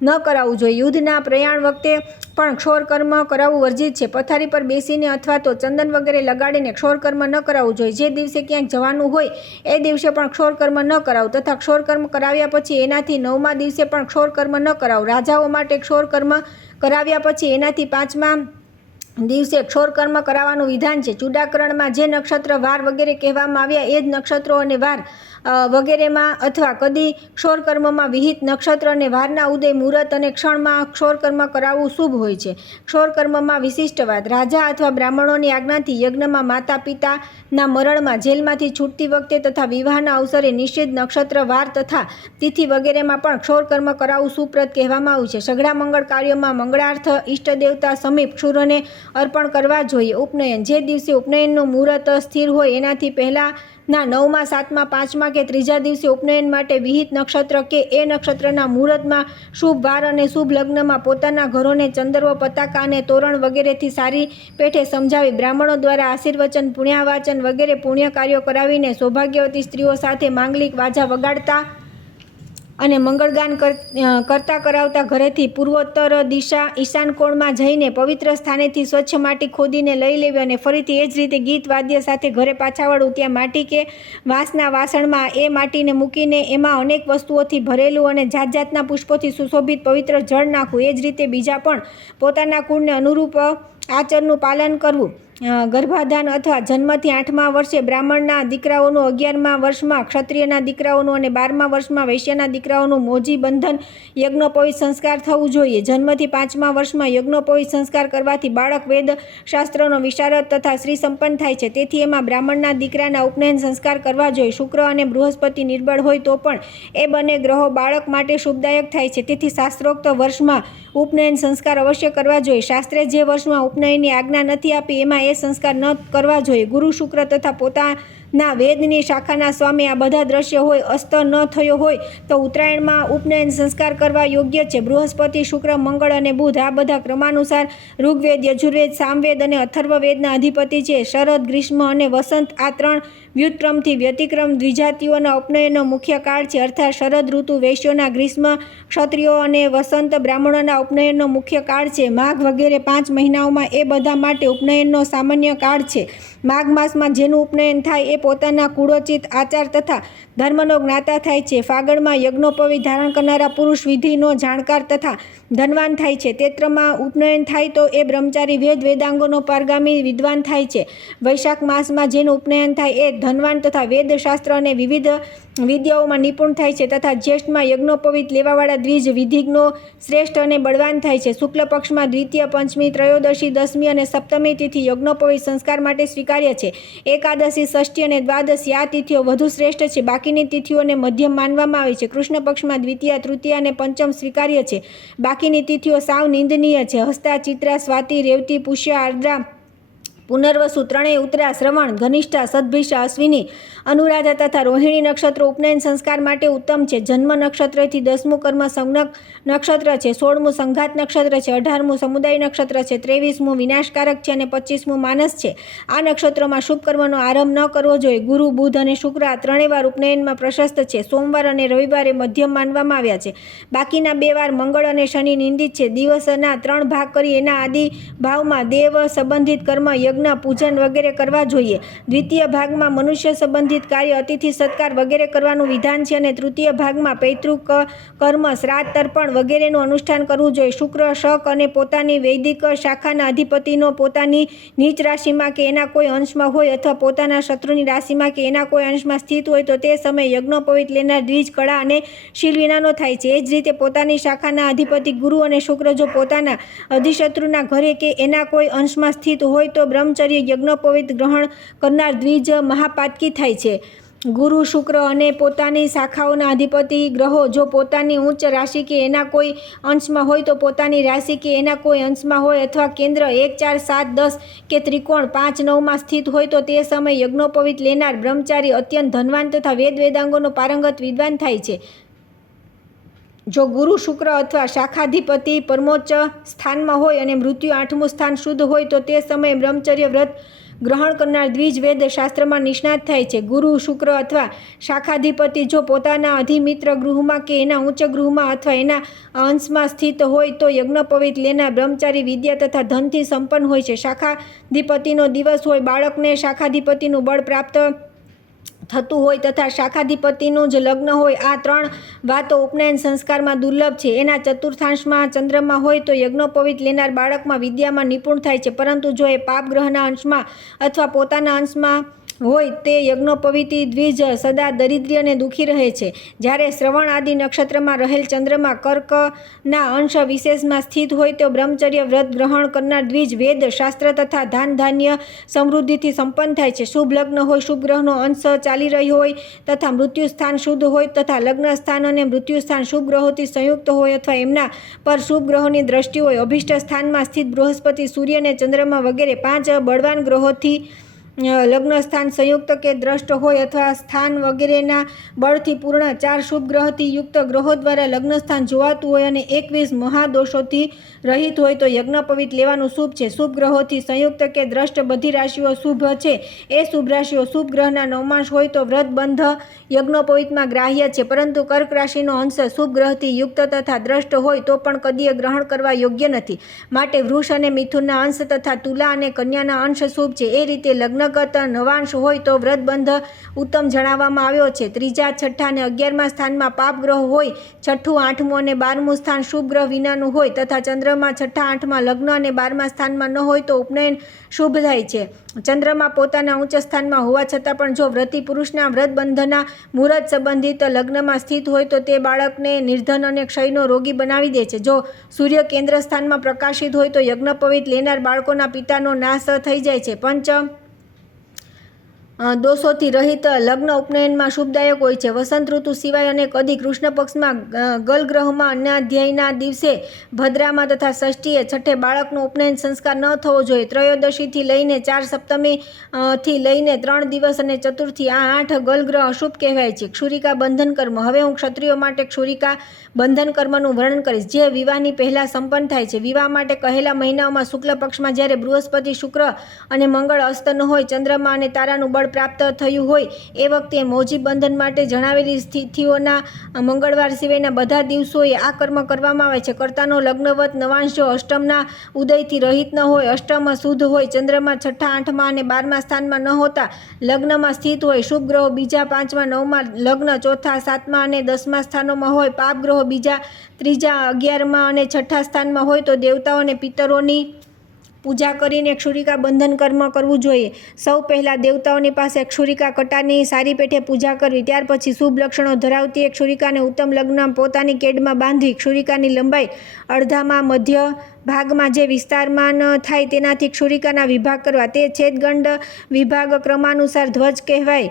ન કરાવવું જોઈએ. યુદ્ધના પ્રયાણ વખતે પણ ક્ષોર કર્મ કરાવવું વર્જિત છે. પથારી પર બેસીને અથવા તો ચંદન વગેરે લગાડીને ક્ષોર કર્મ ન કરાવવું જોઈએ. જે દિવસે ક્યાંક જવાનું હોય એ દિવસે પણ ક્ષોર કર્મ ન કરાવવું તથા ક્ષોર કર્મ કરાવ્યા પછી એનાથી 9મા દિવસે પણ ક્ષોર કર્મ ન કરાવવું. રાજાઓ માટે ક્ષોર કર્મ કરાવ્યા પછી એનાથી 5મા દિવસે ક્ષોરકર્મ કરાવવાનું વિધાન છે. ચૂડાકરણમાં જે નક્ષત્ર વાર વગેરે કહેવામાં આવ્યા એ જ નક્ષત્રો અને વાર વગેરેમાં અથવા કદી ક્ષોરકર્મમાં વિહિત નક્ષત્ર અને વારના ઉદય મુહૂર્ત અને ક્ષણમાં ક્ષોરકર્મ કરાવવું શુભ હોય છે. ક્ષોરકર્મમાં વિશિષ્ટ વાત: રાજા અથવા બ્રાહ્મણોની આજ્ઞાથી યજ્ઞમાં, માતા પિતાના મરણમાં, જેલમાંથી છૂટતી વખતે તથા વિવાહના અવસરે નિશ્ચિત નક્ષત્ર, વાર તથા તિથિ વગેરેમાં પણ ક્ષોરકર્મ કરાવવું સુપ્રદ કહેવામાં આવ્યું છે. સઘળા મંગળ કાર્યોમાં મંગળાર્થ ઈષ્ટદેવતા સમીપ ક્ષુરને અર્પણ કરવા જોઈએ. ઉપનયન: જે દિવસે ઉપનયનનું મુહૂર્ત સ્થિર હોય એનાથી પહેલાંના 9મા, 7મા, 5મા કે 3જા દિવસે ઉપનયન માટે વિહિત નક્ષત્ર કે એ નક્ષત્રના મુહૂર્તમાં શુભ વાર અને શુભ લગ્નમાં પોતાના ઘરોને ચંદર્વ, પતાકા અને તોરણ વગેરેથી સારી પેઠે સમજાવી બ્રાહ્મણો દ્વારા આશીર્વચન, પુણ્યાવાચન વગેરે પુણ્ય કાર્યો કરાવીને સૌભાગ્યવતી સ્ત્રીઓ સાથે માંગલિક વાજા વગાડતા અને મંગળગાન કરતા કરાવતા ઘરેથી પૂર્વોત્તર દિશા ઈશાન કોણમાં જઈને પવિત્ર સ્થાનેથી સ્વચ્છ માટી ખોદીને લઈ લેવી અને ફરીથી એ જ રીતે ગીત વાદ્ય સાથે ઘરે પાછા વળવું. ત્યાં માટી કે વાંસના વાસણમાં એ માટીને મૂકીને એમાં અનેક વસ્તુઓથી ભરેલું અને જાત જાતના પુષ્પોથી સુશોભિત પવિત્ર જળ નાખવું. એ જ રીતે બીજા પણ પોતાના કુળને અનુરૂપ આચરણનું પાલન કરવું. ગર્ભાધાન અથવા જન્મથી 8મા વર્ષે બ્રાહ્મણના દીકરાઓનું, 11મા વર્ષમાં ક્ષત્રિયના દીકરાઓનું અને 12મા વર્ષમાં વૈશ્યના દીકરાઓનું મોજી બંધન યજ્ઞોપવિત સંસ્કાર થવું જોઈએ. જન્મથી 5મા વર્ષમાં યજ્ઞોપવિત સંસ્કાર કરવાથી બાળક વેદ શાસ્ત્રનો વિશારદ તથા શ્રી સંપન્ન થાય છે. તેથી એમાં બ્રાહ્મણના દીકરાના ઉપનયન સંસ્કાર કરવા જોઈએ. શુક્ર અને બૃહસ્પતિ નિર્બળ હોય તો પણ એ બંને ગ્રહો બાળક માટે શુભદાયક થાય છે. તેથી શાસ્ત્રોક્ત વર્ષમાં ઉપનયન સંસ્કાર અવશ્ય કરવા જોઈએ. શાસ્ત્રે જે વર્ષમાં ઉપનયનની આજ્ઞા નથી આપી એમાં એ સંસ્કાર ન કરવા જોઈએ. ગુરુ, શુક્ર તથા પોતાના વેદની શાખાના સ્વામી આ બધા દ્રશ્ય હોય, અસ્ત ન થયો હોય તો ઉત્તરાયણમાં ઉપનયન સંસ્કાર કરવા યોગ્ય છે. બૃહસ્પતિ, શુક્ર, મંગળ અને બુધ આ બધા ક્રમાનુસાર ઋગ્વેદ, યજુર્વેદ, સામવેદ અને અથર્વવેદના અધિપતિ છે. શરદ, ગ્રીષ્મ અને વસંત આ 3 વ્યુત્ક્રમથી વ્યતિક્રમ દ્વિજાતિઓના ઉપનયનનો મુખ્ય કાળ છે. અર્થાત શરદ ઋતુ વૈશ્યોના, ગ્રીષ્મ ક્ષત્રિયો અને વસંત બ્રાહ્મણોના ઉપનયનનો મુખ્ય કાળ છે. માઘ વગેરે 5 મહિનાઓમાં એ બધા માટે ઉપનયનનો સામાન્ય કાળ છે. માઘ માસમાં જેનું ઉપનયન થાય એ પોતાના કુળોચિત આચાર તથા ધર્મનો જ્ઞાતા થાય છે. ફાગણમાં યજ્ઞોપવિત ધારણ કરનારા પુરુષ વિધિનો જાણકાર તથા ધનવાન થાય છે. ચૈત્રમાં ઉપનયન થાય તો એ બ્રહ્મચારી વેદ વેદાંગોનો પારગામી વિદ્વાન થાય છે. વૈશાખ માસમાં જેનું ઉપનયન થાય એ ધનવાન તથા વેદશાસ્ત્ર અને વિવિધ વિદ્યાઓમાં નિપુણ થાય છે. તથા જ્યેષ્ઠમાં યજ્ઞોપવિત લેવાવાળા દ્વિજ વિધિજ્ઞો શ્રેષ્ઠ અને બળવાન થાય છે. શુક્લ પક્ષમાં દ્વિતીય, પંચમી, ત્રયોદશી, દસમી અને સપ્તમી તિથિ યજ્ઞોપવિત સંસ્કાર માટે સ્વીકાર્ય છે. એકાદશી, ષષ્ઠી અને દ્વાદશી આ તિથિઓ વધુ શ્રેષ્ઠ છે. બાકીની તિથિઓને મધ્યમ માનવામાં આવે છે. કૃષ્ણ પક્ષમાં દ્વિતીય, તૃતીય અને પંચમ સ્વીકાર્ય છે. બાકીની તિથિઓ સાવ નિંદનીય છે. હસ્તા, ચિત્રા, સ્વાતિ, રેવતી, પુષ્ય, આર્દ્રા, પુનર્વસુ ત્રણેય, ઉત્તરા, શ્રવણ, ધનિષ્ઠા, સદભિષા, અશ્વિની, અનુરાધા તથા રોહિણી નક્ષત્રો ઉપનયન સંસ્કાર માટે ઉત્તમ છે. જન્મ નક્ષત્રથી 10મું કર્મ સંજ્ઞક નક્ષત્ર છે. 16મું સંઘાત નક્ષત્ર છે. 18મું સમુદાય નક્ષત્ર છે. 23મું વિનાશકારક છે અને 25મું માનસ છે. આ નક્ષત્રોમાં શુભ કર્મનો આરંભ ન કરવો જોઈએ. ગુરુ, બુધ અને શુક્ર આ 3 વાર ઉપનયનમાં પ્રશસ્ત છે. સોમવાર અને રવિવારે મધ્યમ માનવામાં આવ્યા છે. બાકીના 2 વાર મંગળ અને શનિ નિંદિત છે. દિવસના 3 ભાગ કરી એના આદિ ભાવમાં દેવ સંબંધિત કર્મ, યજ્ઞ, પૂજન વગેરે કરવા જોઈએ. દ્વિતીય ભાગમાં મનુષ્ય સંબંધિત કાર્ય, અતિથિ સત્કાર વગેરે કરવાનું વિધાન છે અને તૃતીય ભાગમાં પૈતૃક કર્મ, શ્રાદ્ધ, તર્પણ વગેરેનું અનુષ્ઠાન કરવું જોઈએ. શુક્ર, શક અને પોતાની વૈદિક શાખાના અધિપતિનો પોતાની નીચ રાશિમાં કે એના કોઈ અંશમાં હોય અથવા પોતાના શત્રુની રાશિમાં કે એના કોઈ અંશમાં સ્થિત હોય તો તે સમયે યજ્ઞોપવિત લેનાર દ્વિજ, કળા અને શીલ વિનાનો થાય છે. એ જ રીતે પોતાની શાખાના અધિપતિ ગુરુ અને શુક્ર જો પોતાના અધિશત્રુના ઘરે કે એના કોઈ અંશમાં સ્થિત હોય તો બ્રહ્મચર્ય યજ્ઞોપવિત ગ્રહણ કરનાર દ્વિજ મહાપાતકી થાય છે. ગુરુ, શુક્ર અને પોતાની શાખાઓના અધિપતિ ગ્રહો જો પોતાની ઉચ્ચ રાશિ કે એના કોઈ અંશમાં હોય તો પોતાની રાશિ કે એના કોઈ અંશમાં હોય અથવા કેન્દ્ર 1, 4, 7, 10 કે ત્રિકોણ 5, 9માં સ્થિત હોય તો તે સમયે યજ્ઞોપવિત લેનાર બ્રહ્મચારી અત્યંત ધનવાન તથા વેદ વેદાંગોનો પારંગત વિદ્વાન થાય છે. જો ગુરુ, શુક્ર અથવા શાખાધિપતિ પરમોચ્ચ સ્થાનમાં હોય અને મૃત્યુ 8મું સ્થાન શુદ્ધ હોય તો તે સમયે બ્રહ્મચર્ય વ્રત ગ્રહણ કરનાર દ્વિજ વેદ શાસ્ત્રમાં નિષ્ણાત થાય છે. ગુરુ, શુક્ર અથવા શાખાધિપતિ જો પોતાના અધિમિત્ર ગૃહમાં કે એના ઉચ્ચ ગૃહમાં અથવા એના અંશમાં સ્થિત હોય તો યજ્ઞોપવિત લેનાર બ્રહ્મચારી વિદ્યા તથા ધનથી સંપન્ન હોય છે. શાખાધિપતિનો દિવસ હોય, બાળકને શાખાધિપતિનું બળ પ્રાપ્ત થતું હોય તથા શાખાધિપતિનું જ લગ્ન હોય, આ 3 વાતો ઉપનયન સંસ્કારમાં દુર્લભ છે. એના ચતુર્થાંશમાં ચંદ્રમા હોય તો યજ્ઞોપવિત લેનાર બાળકમાં વિદ્યામાં નિપુણ થાય છે, પરંતુ જો એ પાપ ગ્રહના અંશમાં અથવા પોતાના અંશમાં હોય તે યજ્ઞોપવિતી દ્વિજ સદા દરિદ્રી અને દુઃખી રહે છે. જ્યારે શ્રવણ આદિ નક્ષત્રમાં રહેલ ચંદ્રમા કર્કના અંશ વિશેષમાં સ્થિત હોય તો બ્રહ્મચર્ય વ્રત ગ્રહણ કરનાર દ્વિજ વેદ શાસ્ત્ર તથા ધાન ધાન્ય સમૃદ્ધિથી સંપન્ન થાય છે. શુભ લગ્ન હોય, શુભ ગ્રહનો અંશ ચાલી રહ્યો હોય તથા મૃત્યુ સ્થાન શુદ્ધ હોય તથા લગ્ન સ્થાન અને મૃત્યુ સ્થાન શુભ ગ્રહોથી સંયુક્ત હોય અથવા એમના પર શુભ ગ્રહોની દ્રષ્ટિ હોય, અભિષ્ટ સ્થાનમાં સ્થિત બૃહસ્પતિ, સૂર્ય અને ચંદ્રમા વગેરે 5 બળવાન ગ્રહોથી લગ્ન સ્થાન સંયુક્ત કે દ્રષ્ટ હોય અથવા સ્થાન વગેરેના બળથી પૂર્ણ 4 શુભ ગ્રહથી યુક્ત ગ્રહો દ્વારા લગ્ન સ્થાન જોવાતું હોય અને 21 મહાદોષોથી રહિત હોય તો યજ્ઞોપવિત લેવાનું શુભ છે. શુભ ગ્રહોથી સંયુક્ત કે દ્રષ્ટ બધી રાશિઓ શુભ છે. એ શુભ રાશિઓ શુભ ગ્રહના નવમાંશ હોય તો વ્રત બંધ યજ્ઞોપવિતમાં ગ્રાહ્ય છે, પરંતુ કર્ક રાશિનો અંશ શુભ ગ્રહથી યુક્ત તથા દ્રષ્ટ હોય તો પણ કદીય ગ્રહણ કરવા યોગ્ય નથી. માટે વૃષ અને મિથુનના અંશ તથા તુલા અને કન્યાના અંશ શુભ છે. એ રીતે લગ્નગત નવાંશ હોય તો વ્રતબંધ ઉત્તમ જણાવવામાં આવ્યો છે. 3, 6 અને 11મા સ્થાનમાં પાપ ગ્રહ હોય, 6, 8 અને 12મું સ્થાન શુભ ગ્રહ વિનાનું હોય તથા ચંદ્રમા 6, 8માં લગ્ન અને 12મા સ્થાનમાં ન હોય તો ઉપનયન શુભ થાય છે. ચંદ્રમા પોતાના ઉચ્ચ સ્થાનમાં હોવા છતાં પણ જો વ્રતી પુરુષના વ્રતબંધના મુહૂર્ત સંબંધિત લગ્નમાં સ્થિત હોય તો તે બાળકને નિર્ધન અને ક્ષયનો રોગી બનાવી દે છે. જો સૂર્ય કેન્દ્ર સ્થાનમાં પ્રકાશિત હોય તો યજ્ઞોપવિત લેનાર બાળકોના પિતાનો નાશ થઈ જાય છે. પંચ દોષોથી રહિત લગ્ન ઉપનયનમાં શુભદાયક હોય છે. વસંત ઋતુ સિવાય અને કદી કૃષ્ણ પક્ષમાં ગલગ્રહમાં અન્નાધ્યાયના દિવસે ભદ્રામાં તથા ષષ્ઠીએ છઠ્ઠે બાળકનો ઉપનયન સંસ્કાર ન થવો જોઈએ. ત્રયોદશીથી લઈને 4 સપ્તમી થી લઈને 3 દિવસ અને ચતુર્થી આ 8 ગલગ્રહ અશુભ કહેવાય છે. ક્ષુરિકા બંધન કર્મ. હવે હું ક્ષત્રિયો માટે ક્ષુરિકા બંધન કર્મનું વર્ણન કરીશ, જે વિવાહની પહેલાં સંપન્ન થાય છે. વિવાહ માટે કહેલા મહિનાઓમાં શુક્લ પક્ષમાં જ્યારે બૃહસ્પતિ, શુક્ર અને મંગળ અસ્ત ન હોય, ચંદ્રમા અને તારાનું બળ પ્રાપ્ત થયું હોય એ વખતે મોજી બંધન માટે જણાવેલી તિથિઓના મંગળવાર સિવાયના બધા દિવસોએ આ કર્મ કરવામાં આવે છે. કર્તાનો લગ્નવત નવાંશ જો અષ્ટમના ઉદયથી રહિત ન હોય, અષ્ટમ શુદ્ધ હોય, ચંદ્રમા 6, 8માં અને 12મા સ્થાનમાં ન હોતા લગ્નમાં સ્થિત હોય, શુભ ગ્રહો 2, 5, 9માં લગ્ન 4, 7માં અને 10મા સ્થાનોમાં હોય, પાપ ગ્રહો 2, 3, 11માં અને 6 સ્થાનમાં હોય તો દેવતાઓ અને પિતરોની પૂજા કરીને ક્ષુરિકા બંધન કર્મ કરવું જોઈએ. સૌ પહેલાં દેવતાઓની પાસે ક્ષુરિકા કટાની સારી પેઠે પૂજા કરવી, ત્યાર પછી શુભ લક્ષણો ધરાવતી એક ક્ષુરિકાને ઉત્તમ લગ્ન પોતાની કેડમાં બાંધવી. ક્ષુરિકાની લંબાઈ અડધામાં મધ્ય ભાગમાં જે વિસ્તારમાન થાય તેનાથી ક્ષુરિકાના વિભાગ કરવા. તે છેદગંડ વિભાગ ક્રમાનુસાર ધ્વજ કહેવાય,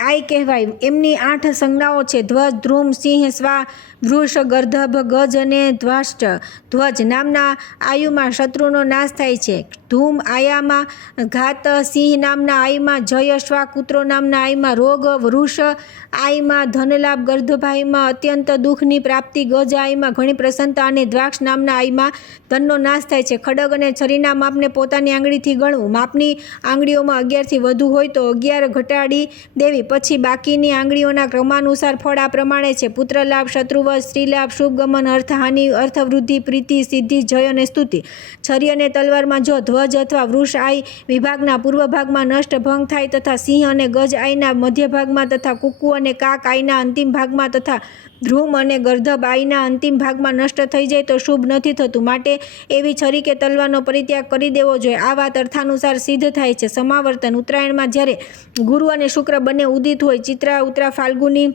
આય કહેવાય. એમની 8 સંજ્ઞાઓ છે: ધ્વજ, ધ્રુમ, સિંહ, સ્વા, વૃષ, ગર્ધભ, ગજ અને ધ્વાષ્ટ. ધ્વજ નામના આયુમાં શત્રુનો નાશ થાય છે. ધૂમ આયામાં ઘાત, સિંહ નામના આયુમાં જય, શ્વા કૂતરો નામના આયુમાં રોગ, વૃષ આયુમાં ધનલાભ, ગર્ધભાઈમાં અત્યંત દુઃખની પ્રાપ્તિ, ગજ આયુમાં ઘણી પ્રસન્નતા અને દ્રાક્ષ નામના આયુમાં ધનનો નાશ થાય છે. ખડગ અને છરીના માપને પોતાની આંગળીથી ગણવું. માપની આંગળીઓમાં 11થી વધુ હોય તો 11 ઘટાડી દેવી. પછી બાકીની આંગળીઓના ક્રમાનુસાર ફળ આ પ્રમાણે છે: પુત્રલાભ, શત્રુવધ, સ્ત્રીલાભ, શુભગમન, અર્થહાનિ, અર્થવૃદ્ધિ, પ્રીતિ, સિદ્ધિ, જય અને સ્તુતિ. છરી અને તલવારમાં જો ધ્વજ અથવા વૃષ આય વિભાગના પૂર્વ ભાગમાં નષ્ટ ભંગ થાય તથા સિંહ અને ગજ આયના મધ્ય ભાગમાં તથા કુકુ અને કાક આયના અંતિમ ભાગમાં તથા ધ્રુમ અને ગર્ધબ આયના અંતિમ ભાગમાં નષ્ટ થઈ જાય તો શુભ નથી થતું. માટે એવી છરી કે તલવારનો પરિત્યાગ કરી દેવો જોઈએ. આ વાત અર્થાનુસાર સિદ્ધ થાય છે. સમાવર્તન. ઉત્તરાયણમાં જ્યારે ગુરુ અને શુક્ર બંને ઉદિત હોય, ચિત્રા, ઉત્તરા, ફાલ્ગુની,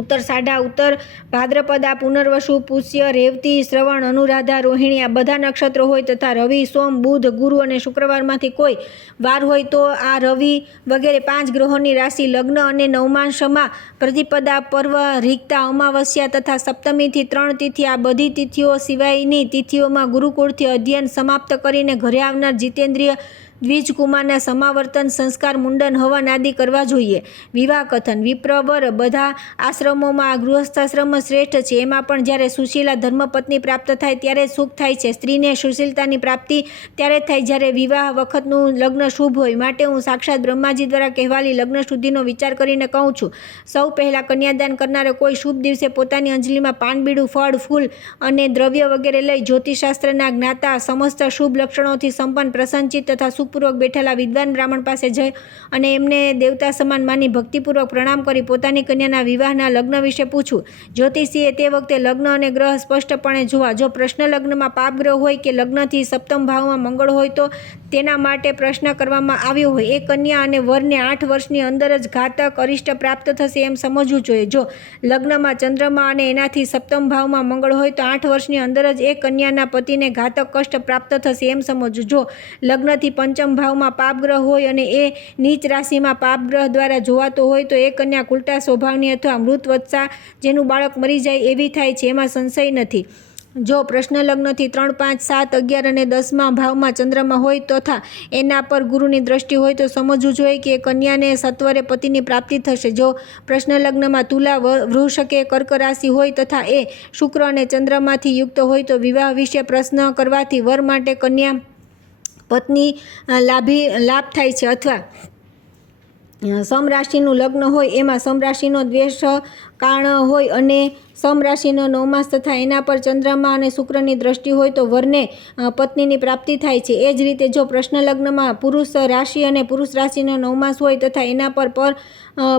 ઉત્તર સાઢા, ઉત્તર ભાદ્રપદા, પુનર્વસુ, પુષ્ય, રેવતી, શ્રવણ, અનુરાધા, રોહિણી આ બધા નક્ષત્રો હોય તથા રવિ, સોમ, બુધ, ગુરુ અને શુક્રવારમાંથી કોઈ વાર હોય તો આ રવિ વગેરે 5 ગ્રહોની રાશિ લગ્ન અને નવમાંશમાં પ્રતિપદા, પર્વ, રિક્તા, અમાવસ્યા તથા સપ્તમીથી 3 તિથિ આ બધી તિથિઓ સિવાયની તિથિઓમાં ગુરુકુળથી અધ્યયન સમાપ્ત કરીને ઘરે આવનાર જીતેન્દ્રિય દ્વિજકુમારના સમાવર્તન, સંસ્કાર, મુંડન, હવન આદિ કરવા જોઈએ. વિવાહ કથન. વિપ્રવર બધા આશ્રમોમાં ગૃહસ્થાશ્રમ શ્રેષ્ઠ છે. એમાં પણ જ્યારે સુશીલા ધર્મપત્ની પ્રાપ્ત થાય ત્યારે સુખ થાય છે. સ્ત્રીને સુશીલતાની પ્રાપ્તિ ત્યારે થાય જ્યારે વિવાહ વખતનું લગ્ન શુભ હોય. માટે હું સાક્ષાત બ્રહ્માજી દ્વારા કહેવાલી લગ્ન શુદ્ધિનો વિચાર કરીને કહું છું. સૌ પહેલાં કન્યાદાન કરનારે કોઈ શુભ દિવસે પોતાની અંજલિમાં પાનબીડું, ફળ, ફૂલ અને દ્રવ્ય વગેરે લઈ જ્યોતિષશાસ્ત્રના જ્ઞાતા સમસ્ત શુભ લક્ષણોથી સંપન્ન, પ્રસન્નચિત્ત તથા સુખ સુખપૂર્વક બેઠેલા વિદ્વાન બ્રાહ્મણ પાસે જઈ અને એમને દેવતા સમાન માની ભક્તિપૂર્વક પ્રણામ કરી પોતાની કન્યાના વિવાહના લગ્ન વિશે પૂછવું. જ્યોતિષીએ તે વખતે લગ્ન અને ગ્રહ સ્પષ્ટપણે જોવા. જો પ્રશ્ન લગ્નમાં પાપ ગ્રહ હોય કે લગ્નથી સપ્તમ ભાવમાં મંગળ હોય તો તેના માટે પ્રશ્ન કરવામાં આવ્યો હોય. એ કન્યા અને વરને 8 વર્ષની અંદર જ ઘાતક અરિષ્ટ પ્રાપ્ત થશે એમ સમજવું જોઈએ. જો લગ્નમાં ચંદ્રમા અને એનાથી સપ્તમ ભાવમાં મંગળ હોય તો 8 વર્ષની અંદર જ એ કન્યાના પતિને ઘાતક કષ્ટ પ્રાપ્ત થશે એમ સમજવું. જો લગ્નથી પંચમ ભાવમાં પાપગ્રહ હોય અને એ નીચ રાશિમાં પાપગ્રહ દ્વારા જોવાતો હોય તો એ કન્યા કુલટા સ્વભાવની અથવા મૃત વત્સા જેનું બાળક મરી જાય એવી થાય છે, એમાં સંશય નથી. જો પ્રશ્ન લગ્નથી 3, 5, 7, 11 અને 10મા ભાવમાં ચંદ્રમાં હોય તથા એના પર ગુરુની દ્રષ્ટિ હોય તો સમજવું જોઈએ કે કન્યાને સત્વરે પતિની પ્રાપ્તિ થશે. જો પ્રશ્ન લગ્નમાં તુલા, વૃષ કે કર્ક રાશિ હોય તથા એ શુક્ર અને ચંદ્રમાંથી યુક્ત હોય તો વિવાહ વિશે પ્રશ્ન કરવાથી વર માટે કન્યા પત્ની લાભ થાય છે. અથવા સમરાશિનું લગ્ન હોય એમાં સમરાશિનો દ્વેષ કારણ હોય અને સમરાશિનો 9 માસ તથા એના પર ચંદ્રમા અને શુક્રની દ્રષ્ટિ હોય તો વરને પત્નીની પ્રાપ્તિ થાય છે. એ જ રીતે જો પ્રશ્ન લગ્નમાં પુરુષ રાશિ અને પુરુષ રાશિનો 9 માસ હોય તથા એના પર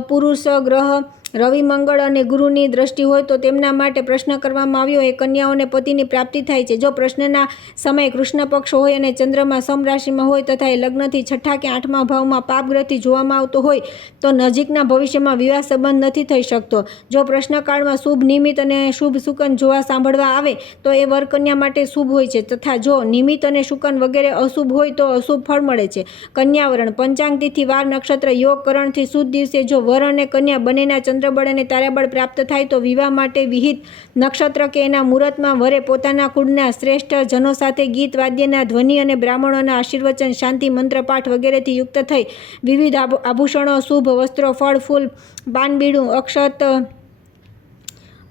પુરુષ ગ્રહ રવિ, મંગળ અને ગુરુની દ્રષ્ટિ હોય તો તેમના માટે પ્રશ્ન કરવામાં આવ્યો એ કન્યાઓને પતિની પ્રાપ્તિ થાય છે. જો પ્રશ્નના સમયે કૃષ્ણ પક્ષ હોય અને ચંદ્રમાં સમરાશિમાં હોય તથા એ લગ્નથી 6ઠા કે 8મા ભાવમાં પાપગ્રહથી જોવામાં આવતો હોય તો નજીકના ભવિષ્યમાં વિવાહ સંબંધ નથી થઈ શકતો. જો પ્રશ્નકાળમાં શુભ નિમિત્ત અને શુભ શુકન જોવા સાંભળવા આવે તો એ વર કન્યા માટે શુભ હોય છે તથા જો નિમિત્ત અને શુકન વગેરે અશુભ હોય તો અશુભ ફળ મળે છે. કન્યાવરણ પંચાંગ તિથિ, વાર, નક્ષત્ર, યોગ, કરણથી શુદ્ધ દિવસે જો વર અને કન્યા બંનેના ચંદ્રબળ અને તારાબળ પ્રાપ્ત થાય તો વિવાહ માટે વિહિત નક્ષત્ર કે એના મુહૂર્તમાં વરે પોતાના કુળના શ્રેષ્ઠ જનો સાથે ગીત વાદ્યના ધ્વનિ અને બ્રાહ્મણોના આશીર્વચન, શાંતિ મંત્ર પાઠ વગેરેથી યુક્ત થઈ વિવિધ આભૂષણો, શુભ વસ્ત્રો, ફળ, ફૂલ, પાનબીડું,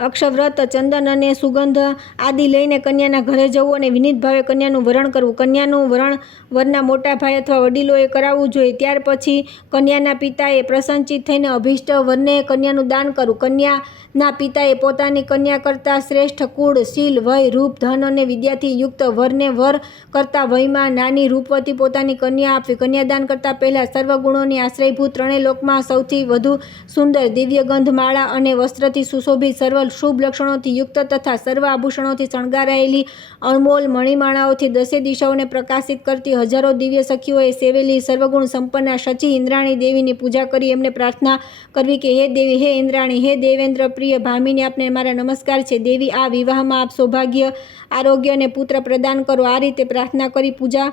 અક્ષવ્રત, ચંદન અને સુગંધ આદિ લઈને કન્યાના ઘરે જવું અને વિનીત ભાવે કન્યાનું વરણ કરવું. કન્યાનું વરણ વરના મોટા ભાઈ અથવા વડીલોએ કરાવવું જોઈએ. ત્યાર પછી કન્યાના પિતાએ પ્રસન્નચિત્ત થઈને અભિષ્ટ વરને કન્યાનું દાન કરવું. કન્યાના પિતાએ પોતાની કન્યા કરતાં શ્રેષ્ઠ કુળ, શીલ, વય, રૂપ, ધન અને વિદ્યાથી યુક્ત વરને વર કરતાં વયમાં નાની રૂપવતી પોતાની કન્યા આપવી. કન્યાદાન કરતાં પહેલાં સર્વગુણોની આશ્રયભૂત 3 લોકમાં સૌથી વધુ સુંદર, દિવ્ય ગંધ, માળા અને વસ્ત્રથી સુશોભિત, સર્વ શુભ લક્ષણોથી યુક્ત તથા સર્વ આભૂષણોથી શણગારાયેલી, અણમોલ મણિમાળાઓથી 10 દિશાઓને પ્રકાશિત કરતી, હજારો દિવ્ય સખીઓએ સેવેલી, સર્વગુણ સંપન્ના શચી ઇન્દ્રાણી દેવીની પૂજા કરી એમને પ્રાર્થના કરવી કે હે દેવી, હે ઇન્દ્રાણી, હે દેવેન્દ્ર પ્રિય ભામિની, આપને મારા નમસ્કાર છે. દેવી, આ વિવાહમાં આપ સૌભાગ્ય, આરોગ્ય અને પુત્ર પ્રદાન કરો. આ રીતે પ્રાર્થના કરી પૂજા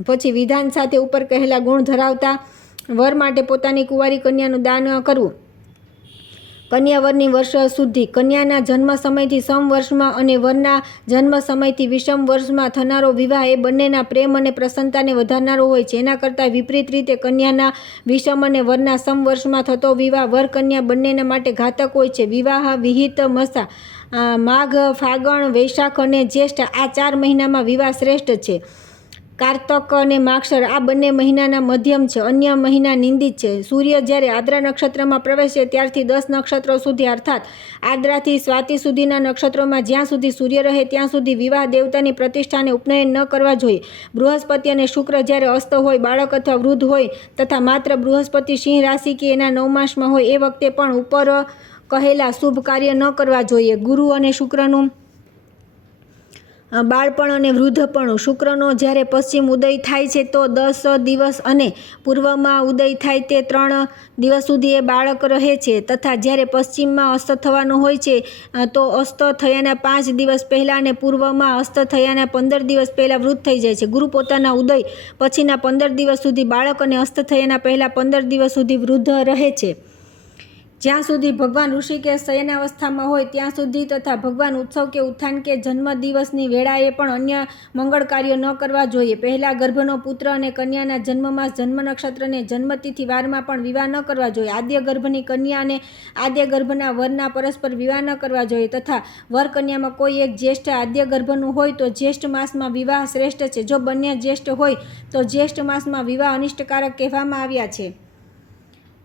પછી વિધાન સાથે ઉપર કહેલા ગુણ ધરાવતા વર માટે પોતાની કુંવારી કન્યાનું દાન કરવું. કન્યા વરની વર્ષ શુદ્ધિ કન્યાના જન્મ સમયથી સમ વર્ષમાં અને વરના જન્મ સમયથી વિષમ વર્ષમાં થનારો વિવાહ એ બંનેના પ્રેમ અને પ્રસન્નતાને વધારનારો હોય છે. એના કરતાં વિપરીત રીતે કન્યાના વિષમ અને વરના સમ વર્ષમાં થતો વિવાહ વર કન્યા બંનેના માટે ઘાતક હોય છે. વિવાહ વિહિત મસા માઘ, ફાગણ, વૈશાખ અને જ્યેષ્ઠ આ 4 મહિનામાં વિવાહ શ્રેષ્ઠ છે. કારતક અને માગશર આ બંને મહિનાના મધ્યમ છે. અન્ય મહિના નિંદિત છે. સૂર્ય જ્યારે આદ્રા નક્ષત્રમાં પ્રવેશે ત્યારથી 10 નક્ષત્રો સુધી અર્થાત આદ્રાથી સ્વાતિ સુધીના નક્ષત્રોમાં જ્યાં સુધી સૂર્ય રહે ત્યાં સુધી વિવાહ દેવતાની પ્રતિષ્ઠાને ઉપનયન ન કરવા જોઈએ. બૃહસ્પતિ અને શુક્ર જ્યારે અસ્ત હોય, બાળક અથવા વૃદ્ધ હોય તથા માત્ર બૃહસ્પતિ સિંહ રાશિ કે એના 9 માસમાં હોય એ વખતે પણ ઉપર કહેલા શુભ કાર્ય ન કરવા જોઈએ. ગુરુ અને શુક્રનું બાળપણ અને વૃદ્ધપણું શુક્રનો જ્યારે પશ્ચિમ ઉદય થાય છે તો 10 દિવસ અને પૂર્વમાં ઉદય થાય તે 3 દિવસ સુધી એ બાળક રહે છે તથા જ્યારે પશ્ચિમમાં અસ્ત થવાનો હોય છે તો અસ્ત થયાના 5 દિવસ પહેલાં અને પૂર્વમાં અસ્ત થયાના 15 દિવસ પહેલાં વૃદ્ધ થઈ જાય છે. ગુરુ પોતાના ઉદય પછીના 15 દિવસ સુધી બાળક અને અસ્ત થયાના પહેલાં 15 દિવસ સુધી વૃદ્ધ રહે છે. જ્યાં સુધી ભગવાન ઋષિકેશ શયનાવસ્થામાં હોય ત્યાં સુધી તથા ભગવાન ઉત્સવ કે ઉત્થાન કે જન્મદિવસની વેળાએ પણ અન્ય મંગળ કાર્યો ન કરવા જોઈએ. પહેલા ગર્ભનો પુત્ર અને કન્યાના જન્મમાસ, જન્મ નક્ષત્ર અને જન્મતિથિ વારમાં પણ વિવાહ ન કરવા જોઈએ. આદ્ય ગર્ભની કન્યા અને આદ્ય ગર્ભના વરના પરસ્પર વિવાહ ન કરવા જોઈએ તથા વર કન્યામાં કોઈ એક જ્યેષ્ઠ આદ્ય ગર્ભનું હોય તો જ્યેષ્ઠ માસમાં વિવાહ શ્રેષ્ઠ છે. જો બંને જ્યેષ્ઠ હોય તો જ્યેષ્ઠ માસમાં વિવાહ અનિષ્ટકારક કહેવામાં આવ્યા છે.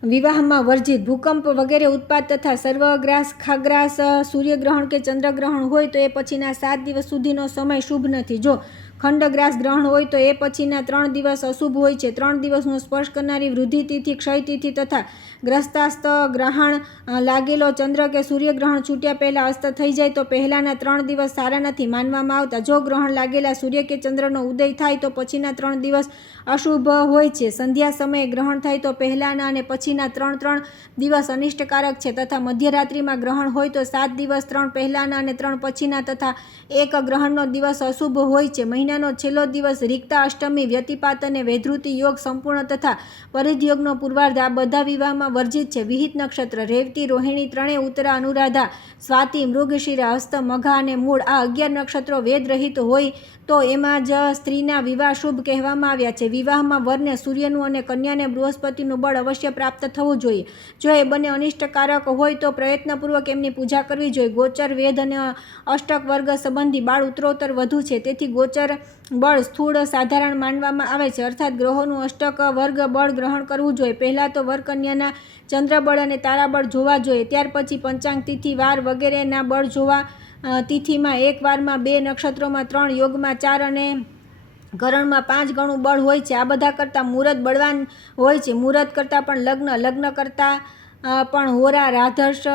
વિવાહમાં વર્જિત ભૂકંપ વગેરે ઉત્પાત તથા સર્વગ્રાસ, ખાગ્રાસ, સૂર્યગ્રહણ કે ચંદ્રગ્રહણ હોય તો એ પછીના 7 દિવસ સુધીનો સમય શુભ નથી. જો ખંડગ્રાસ ગ્રહણ હોય તો એ પછીના 3 દિવસ અશુભ હોય છે. 3 દિવસનો સ્પર્શ કરનારી વૃદ્ધિ તિથિ, ક્ષય તિથિ તથા ગ્રસ્તાસ્ત ગ્રહણ લાગેલો ચંદ્ર કે સૂર્યગ્રહણ છૂટ્યા પહેલાં અસ્ત થઈ જાય તો પહેલાંના 3 દિવસ સારા નથી માનવામાં આવતા. જો ગ્રહણ લાગેલા સૂર્ય કે ચંદ્રનો ઉદય થાય તો પછીના 3 દિવસ અશુભ હોય છે. સંધ્યા સમયે ગ્રહણ થાય તો પહેલાંના અને પછીના 3 દિવસ અનિષ્ટકારક છે તથા મધ્યરાત્રિમાં ગ્રહણ હોય તો 7 દિવસ 3 પહેલાંના અને 3 પછીના તથા એક ગ્રહણનો દિવસ અશુભ હોય છે. મહિનાનો છેલ્લો દિવસ રિક્તા અષ્ટમી, વ્યતિપાત અને વૈધૃતિ યોગ સંપૂર્ણ તથા પરિધ યોગનો પૂર્વાર્ધ આ બધા વિવાહમાં વર્જિત છે. વિહિત નક્ષત્ર રેવતી, રોહિણી, ત્રણેય ઉત્તરા, અનુરાધા, સ્વાતિ, મૃગશિરા, હસ્ત, મઘા અને મૂળ આ 11 નક્ષત્રો વેદરહિત હોય તો એમાં જ સ્ત્રીના વિવાહ શુભ કહેવામાં આવ્યા છે. વિવાહમાં વરને સૂર્યનું અને કન્યાને બૃહસ્પતિનું બળ અવશ્ય પ્રાપ્ત થવું જોઈએ. જો એ બંને અનિષ્ટકારક હોય તો પ્રયત્નપૂર્વક એમની પૂજા કરવી જોઈએ. ગોચર, વેદ અને અષ્ટક વર્ગ સંબંધી બાળ ઉત્તરોત્તર વધુ છે. તેથી ગોચર બળ સ્થૂળ સાધારણ માનવામાં આવે છે, અર્થાત ગ્રહોનું અષ્ટક વર્ગ બળ ગ્રહણ કરવું જોઈએ. પહેલાં તો વર કન્યાના ચંદ્રબળ અને તારાબળ જોવા જોઈએ, ત્યાર પછી પંચાંગ, તિથિ, વાર વગેરેના બળ જોવા. તિથિમાં 1, વારમાં 2, નક્ષત્રોમાં 3, યોગમાં 4 અને કરણમાં 5 ગણું બળ હોય છે. આ બધા કરતાં મુહૂર્ત બળવાન હોય છે. મુહૂર્ત કરતાં પણ લગ્ન, લગ્ન કરતાં પણ હોરા, રાધર્ષ,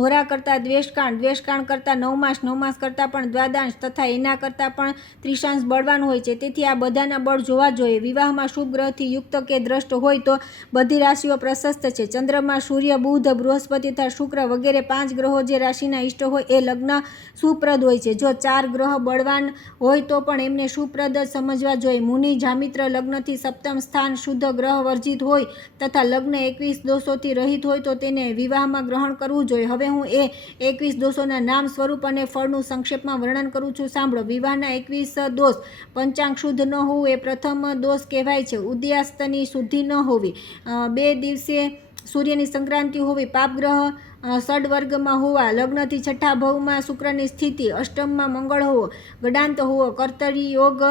હોરા કરતાં દ્વેષકાંડ, દ્વેષકાંડ કરતાં નવમાસ, નવમાસ કરતાં પણ દ્વાદાંશ તથા એના કરતાં પણ ત્રિશાંશ બળવાન હોય છે. તેથી આ બધાના બળ જોવા જોઈએ. વિવાહમાં શુભ ગ્રહથી યુક્ત કે દ્રષ્ટ હોય તો બધી રાશિઓ પ્રશસ્ત છે. ચંદ્રમાં સૂર્ય, બુધ, બૃહસ્પતિ તથા શુક્ર વગેરે 5 ગ્રહો જે રાશિના ઇષ્ટ હોય એ લગ્ન સુપ્રદ હોય છે. જો 4 ગ્રહ બળવાન હોય તો પણ એમને સુપ્રદ સમજવા જોઈએ. મુનિ, જામિત્ર લગ્નથી સપ્તમ સ્થાન શુદ્ધ ગ્રહ વર્જિત હોય તથા લગ્ન 21 દોષોથી રહિત હોય તો તેને વિવાહમાં ગ્રહણ કરવું જોઈએ. હવે હું એ 21 દોષોના નામ, સ્વરૂપ અને ફળનું સંક્ષેપમાં વર્ણન કરું છું, સાંભળો. વિવાહના 21 દોષ. પંચાંગ શુદ્ધ ન હોવું એ પ્રથમ દોષ કહેવાય છે. ઉદયાસ્તની શુદ્ધિ ન હોવી, 2 દિવસે સૂર્યની સંક્રાંતિ હોવી, પાપગ્રહ ષડવર્ગમાં હોવા, લગ્નથી છઠ્ઠા ભાવમાં શુક્રની સ્થિતિ, અષ્ટમમાં મંગળ હોવો, ગડાંત હોવો, કર્તરી યોગ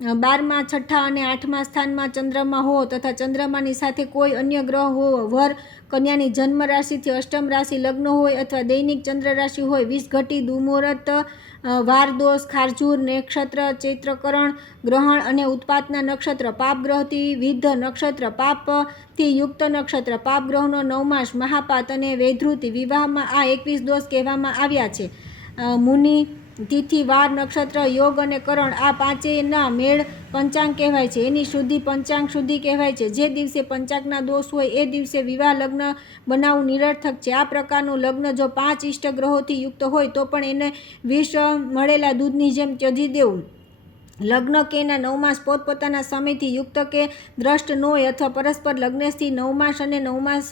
12મા, 6ઠ્ઠા અને 8મા સ્થાનમાં ચંદ્રમા હોવો તથા ચંદ્રમાની સાથે કોઈ અન્ય ગ્રહ હોવો, વર કન્યાની જન્મ રાશિથી અષ્ટમ રાશિ લગ્ન હોય અથવા દૈનિક ચંદ્ર રાશિ હોય, વિષઘટી, દુમુહૂર્ત, વારદોષ, ખારજૂર નક્ષત્ર, ચૈત્રકરણ ગ્રહણ અને ઉત્પાતના નક્ષત્ર, પાપગ્રહથી વિદ્ધ નક્ષત્ર, પાપથી યુક્ત નક્ષત્ર, પાપગ્રહનો નવમાસ, મહાપાત અને વૈધૃતિ. વિવાહમાં આ 21 દોષ કહેવામાં આવ્યા છે. મુનિ, તિથિ, વાર, નક્ષત્ર, યોગ અને કરણ આ પાંચેયના મેળ પંચાંગ કહેવાય છે. એની શુદ્ધિ પંચાંગ શુદ્ધિ કહેવાય છે. જે દિવસે પંચાંગના દોષ હોય એ દિવસે વિવાહ લગ્ન બનાવવું નિરર્થક છે. આ પ્રકારનું લગ્ન જો 5 ઇષ્ટ ગ્રહોથી યુક્ત હોય તો પણ એને વિષ મળેલા દૂધની જેમ ત્યજી દેવું. લગ્ન કે એના નવમાસ પોતપોતાના સ્વામીથી યુક્ત કે દ્રષ્ટ ન હોય અથવા પરસ્પર લગ્નેશથી નવમાસ અને નવમાસ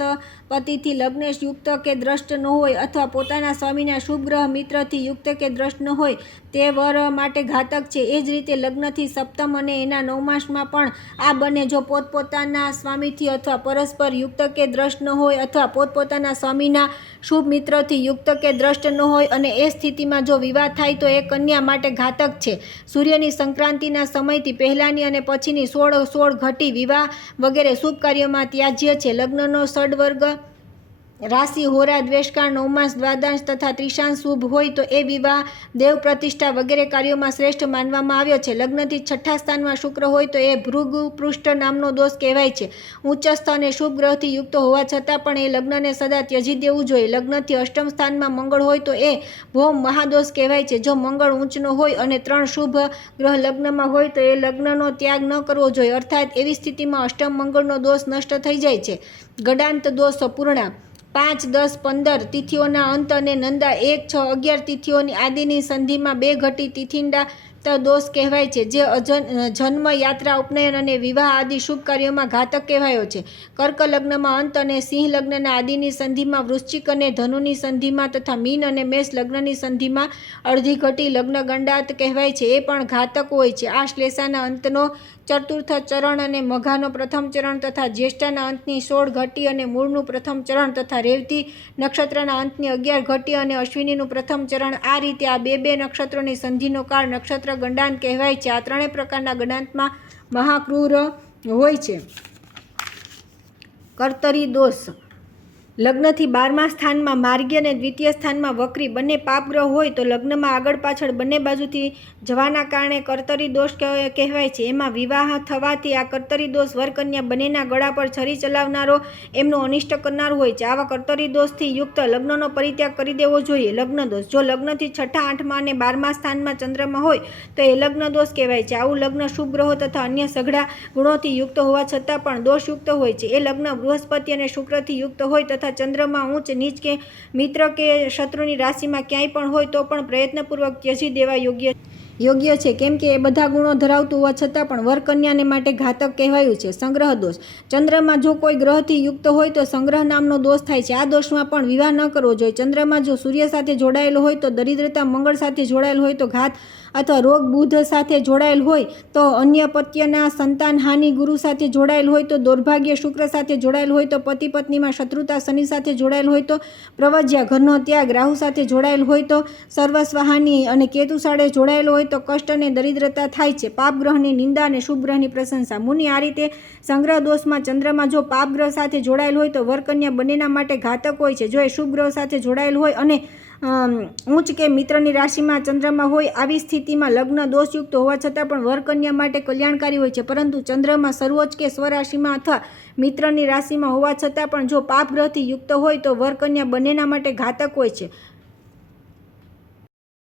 પતિથી લગ્નેશ યુક્ત કે દ્રષ્ટ ન હોય અથવા પોતાના સ્વામીના શુભ ગ્રહ મિત્રથી યુક્ત કે દ્રષ્ટ ન હોય તે વર માટે ઘાતક છે. એ જ રીતે લગ્નથી સપ્તમ અને એના નવમાસમાં પણ આ બંને જો પોતપોતાના સ્વામીથી અથવા પરસ્પર યુક્ત કે દ્રષ્ટ ન હોય અથવા પોતપોતાના સ્વામીના શુભ મિત્રથી યુક્ત કે દ્રષ્ટ ન હોય અને એ સ્થિતિમાં જો વિવાહ થાય તો એ કન્યા માટે ઘાતક છે. સૂર્યની સંક્રાંતિના સમયથી પહેલાંની અને પછીની 16 ઘટી વિવાહ વગેરે શુભ કાર્યોમાં ત્યાજ્ય છે. લગ્નનો ષડવર્ગ રાશિ, હોરા, દ્વેષકાળ, નવમાસ, દ્વાદંશ તથા ત્રિશાંશ શુભ હોય તો એ વિવાહ, દેવ પ્રતિષ્ઠા વગેરે કાર્યોમાં શ્રેષ્ઠ માનવામાં આવ્યો છે. લગ્નથી છઠ્ઠા સ્થાનમાં શુક્ર હોય તો એ ભૃગુ પૃષ્ઠ નામનો દોષ કહેવાય છે. ઉચ્ચસ્થ અને શુભ ગ્રહથી યુક્ત હોવા છતાં પણ એ લગ્નને સદા ત્યજી દેવું જોઈએ. લગ્નથી અષ્ટમ સ્થાનમાં મંગળ હોય તો એ ભૌમ મહાદોષ કહેવાય છે. જો મંગળ ઊંચનો હોય અને 3 શુભ ગ્રહ લગ્નમાં હોય તો એ લગ્નનો ત્યાગ ન કરવો જોઈએ, અર્થાત એવી સ્થિતિમાં અષ્ટમ મંગળનો દોષ નષ્ટ થઈ જાય છે. ગડાંત દોષ. પૂર્ણા 5, 10, 15 તિથિઓના અંત અને નંદા 1, 6, 11 તિથિઓની આદિની સંધિમાં 2 ઘટી તિથિંડા દોષ કહેવાય છે, જે જન્મ, યાત્રા, ઉપનયન અને વિવાહ આદિ શુભ કાર્યોમાં ઘાતક કહેવાયો છે. કર્ક લગ્નમાં અંત અને સિંહ લગ્નના આદિની સંધિમાં, વૃશ્ચિક અને ધનુની સંધિમાં તથા મીન અને મેષ લગ્નની સંધિમાં અડધી ઘટી લગ્ન ગંડાત કહેવાય છે. એ પણ ઘાતક હોય છે. આ શ્લેષાના અંતનો ચતુર્થ ચરણ અને મઘાનો પ્રથમ ચરણ તથા જ્યેષ્ઠાના અંતની 16 ઘટી અને મૂળનું પ્રથમ ચરણ તથા રેવતી નક્ષત્રના અંતની 11 ઘટી અને અશ્વિનીનું પ્રથમ ચરણ, આ રીતે આ 2 નક્ષત્રોની સંધિનો કાળ નક્ષત્ર ગંડાંત કહેવાય છે. આ ત્રણેય પ્રકારના ગંડાંતમાં મહાક્રૂર હોય છે. કર્તરી દોષ. લગ્નથી 12મા સ્થાનમાં માર્ગી અને દ્વિતીય સ્થાનમાં વક્રી બંને પાપગ્રહ હોય તો લગ્નમાં આગળ પાછળ બંને બાજુથી જવાના કારણે કર્તરી દોષ કહેવાય છે. એમાં વિવાહ થવાથી આ કર્તરી દોષ વરકન્યા બંનેના ગળા પર છરી ચલાવનારો એમનો અનિષ્ટ કરનાર હોય છે. આવા કર્તરી દોષથી યુક્ત લગ્નનો પરિત્યાગ કરી દેવો જોઈએ. લગ્ન દોષ: જો લગ્નથી 6ઠા 8મા અને 12મા સ્થાનમાં ચંદ્રમાં હોય તો એ લગ્ન દોષ કહેવાય છે. આવું લગ્ન શુભ ગ્રહો તથા અન્ય સઘળા ગુણોથી યુક્ત હોવા છતાં પણ દોષયુક્ત હોય છે. એ લગ્ન બૃહસ્પતિ અને શુક્રથી યુક્ત હોય તથા ચંદ્રમાં ઊંચ નીચ કે મિત્ર કે શત્રુની રાશિમાં ક્યાંય પણ હોય તો પણ પ્રયત્નપૂર્વક ત્યજી દેવા યોગ્ય છે, કેમ કે એ બધા ગુણો ધરાવતું હોવા છતાં પણ વરકન્યાને માટે ઘાતક કહેવાયું છે. સંગ્રહ દોષ: ચંદ્રમાં જો કોઈ ગ્રહથી યુક્ત હોય તો સંગ્રહ નામનો દોષ થાય છે. આ દોષમાં પણ વિવાહ ન કરવો જોઈએ. ચંદ્રમાં જો સૂર્ય સાથે જોડાયેલો હોય તો દરિદ્રતા, મંગળ સાથે જોડાયેલ હોય તો ઘાત અથવા રોગ, બુધ સાથે જોડાયેલ હોય તો અન્ય પત્યના સંતાન હાનિ, ગુરુ સાથે જોડાયેલ હોય તો દૌર્ભાગ્ય, શુક્ર સાથે જોડાયેલ હોય તો પતિ પત્નીમાં શત્રુતા, શનિ સાથે જોડાયેલ હોય તો પ્રવજ્યા, ઘરનો ત્યાગ, રાહુ સાથે જોડાયેલ હોય તો સર્વસ્વ હાનિ અને કેતુ સાથે જોડાયેલો હોય તો કષ્ટ અને દરિદ્રતા થાય છે. પાપ ગ્રહની નિંદા અને શુભ ગ્રહની પ્રશંસા: મુનિ, આ રીતે સંગ્રહ દોષમાં ચંદ્રમાં જો પાપ ગ્રહ સાથે જોડાયેલ હોય તો વરકન્યા બંનેના માટે ઘાતક હોય છે. જો એ શુભ ગ્રહ સાથે જોડાયેલ હોય અને ઉચ્ચ કે મિત્રની રાશિમાં ચંદ્રમાં હોય, આવી સ્થિતિમાં લગ્ન દોષયુક્ત હોવા છતાં પણ વરકન્યા માટે કલ્યાણકારી હોય છે. પરંતુ ચંદ્રમાં સર્વોચ્ચ કે સ્વરાશિમાં અથવા મિત્રની રાશિમાં હોવા છતાં પણ જો પાપ ગ્રહથી યુક્ત હોય તો વરકન્યા બંનેના માટે ઘાતક હોય છે.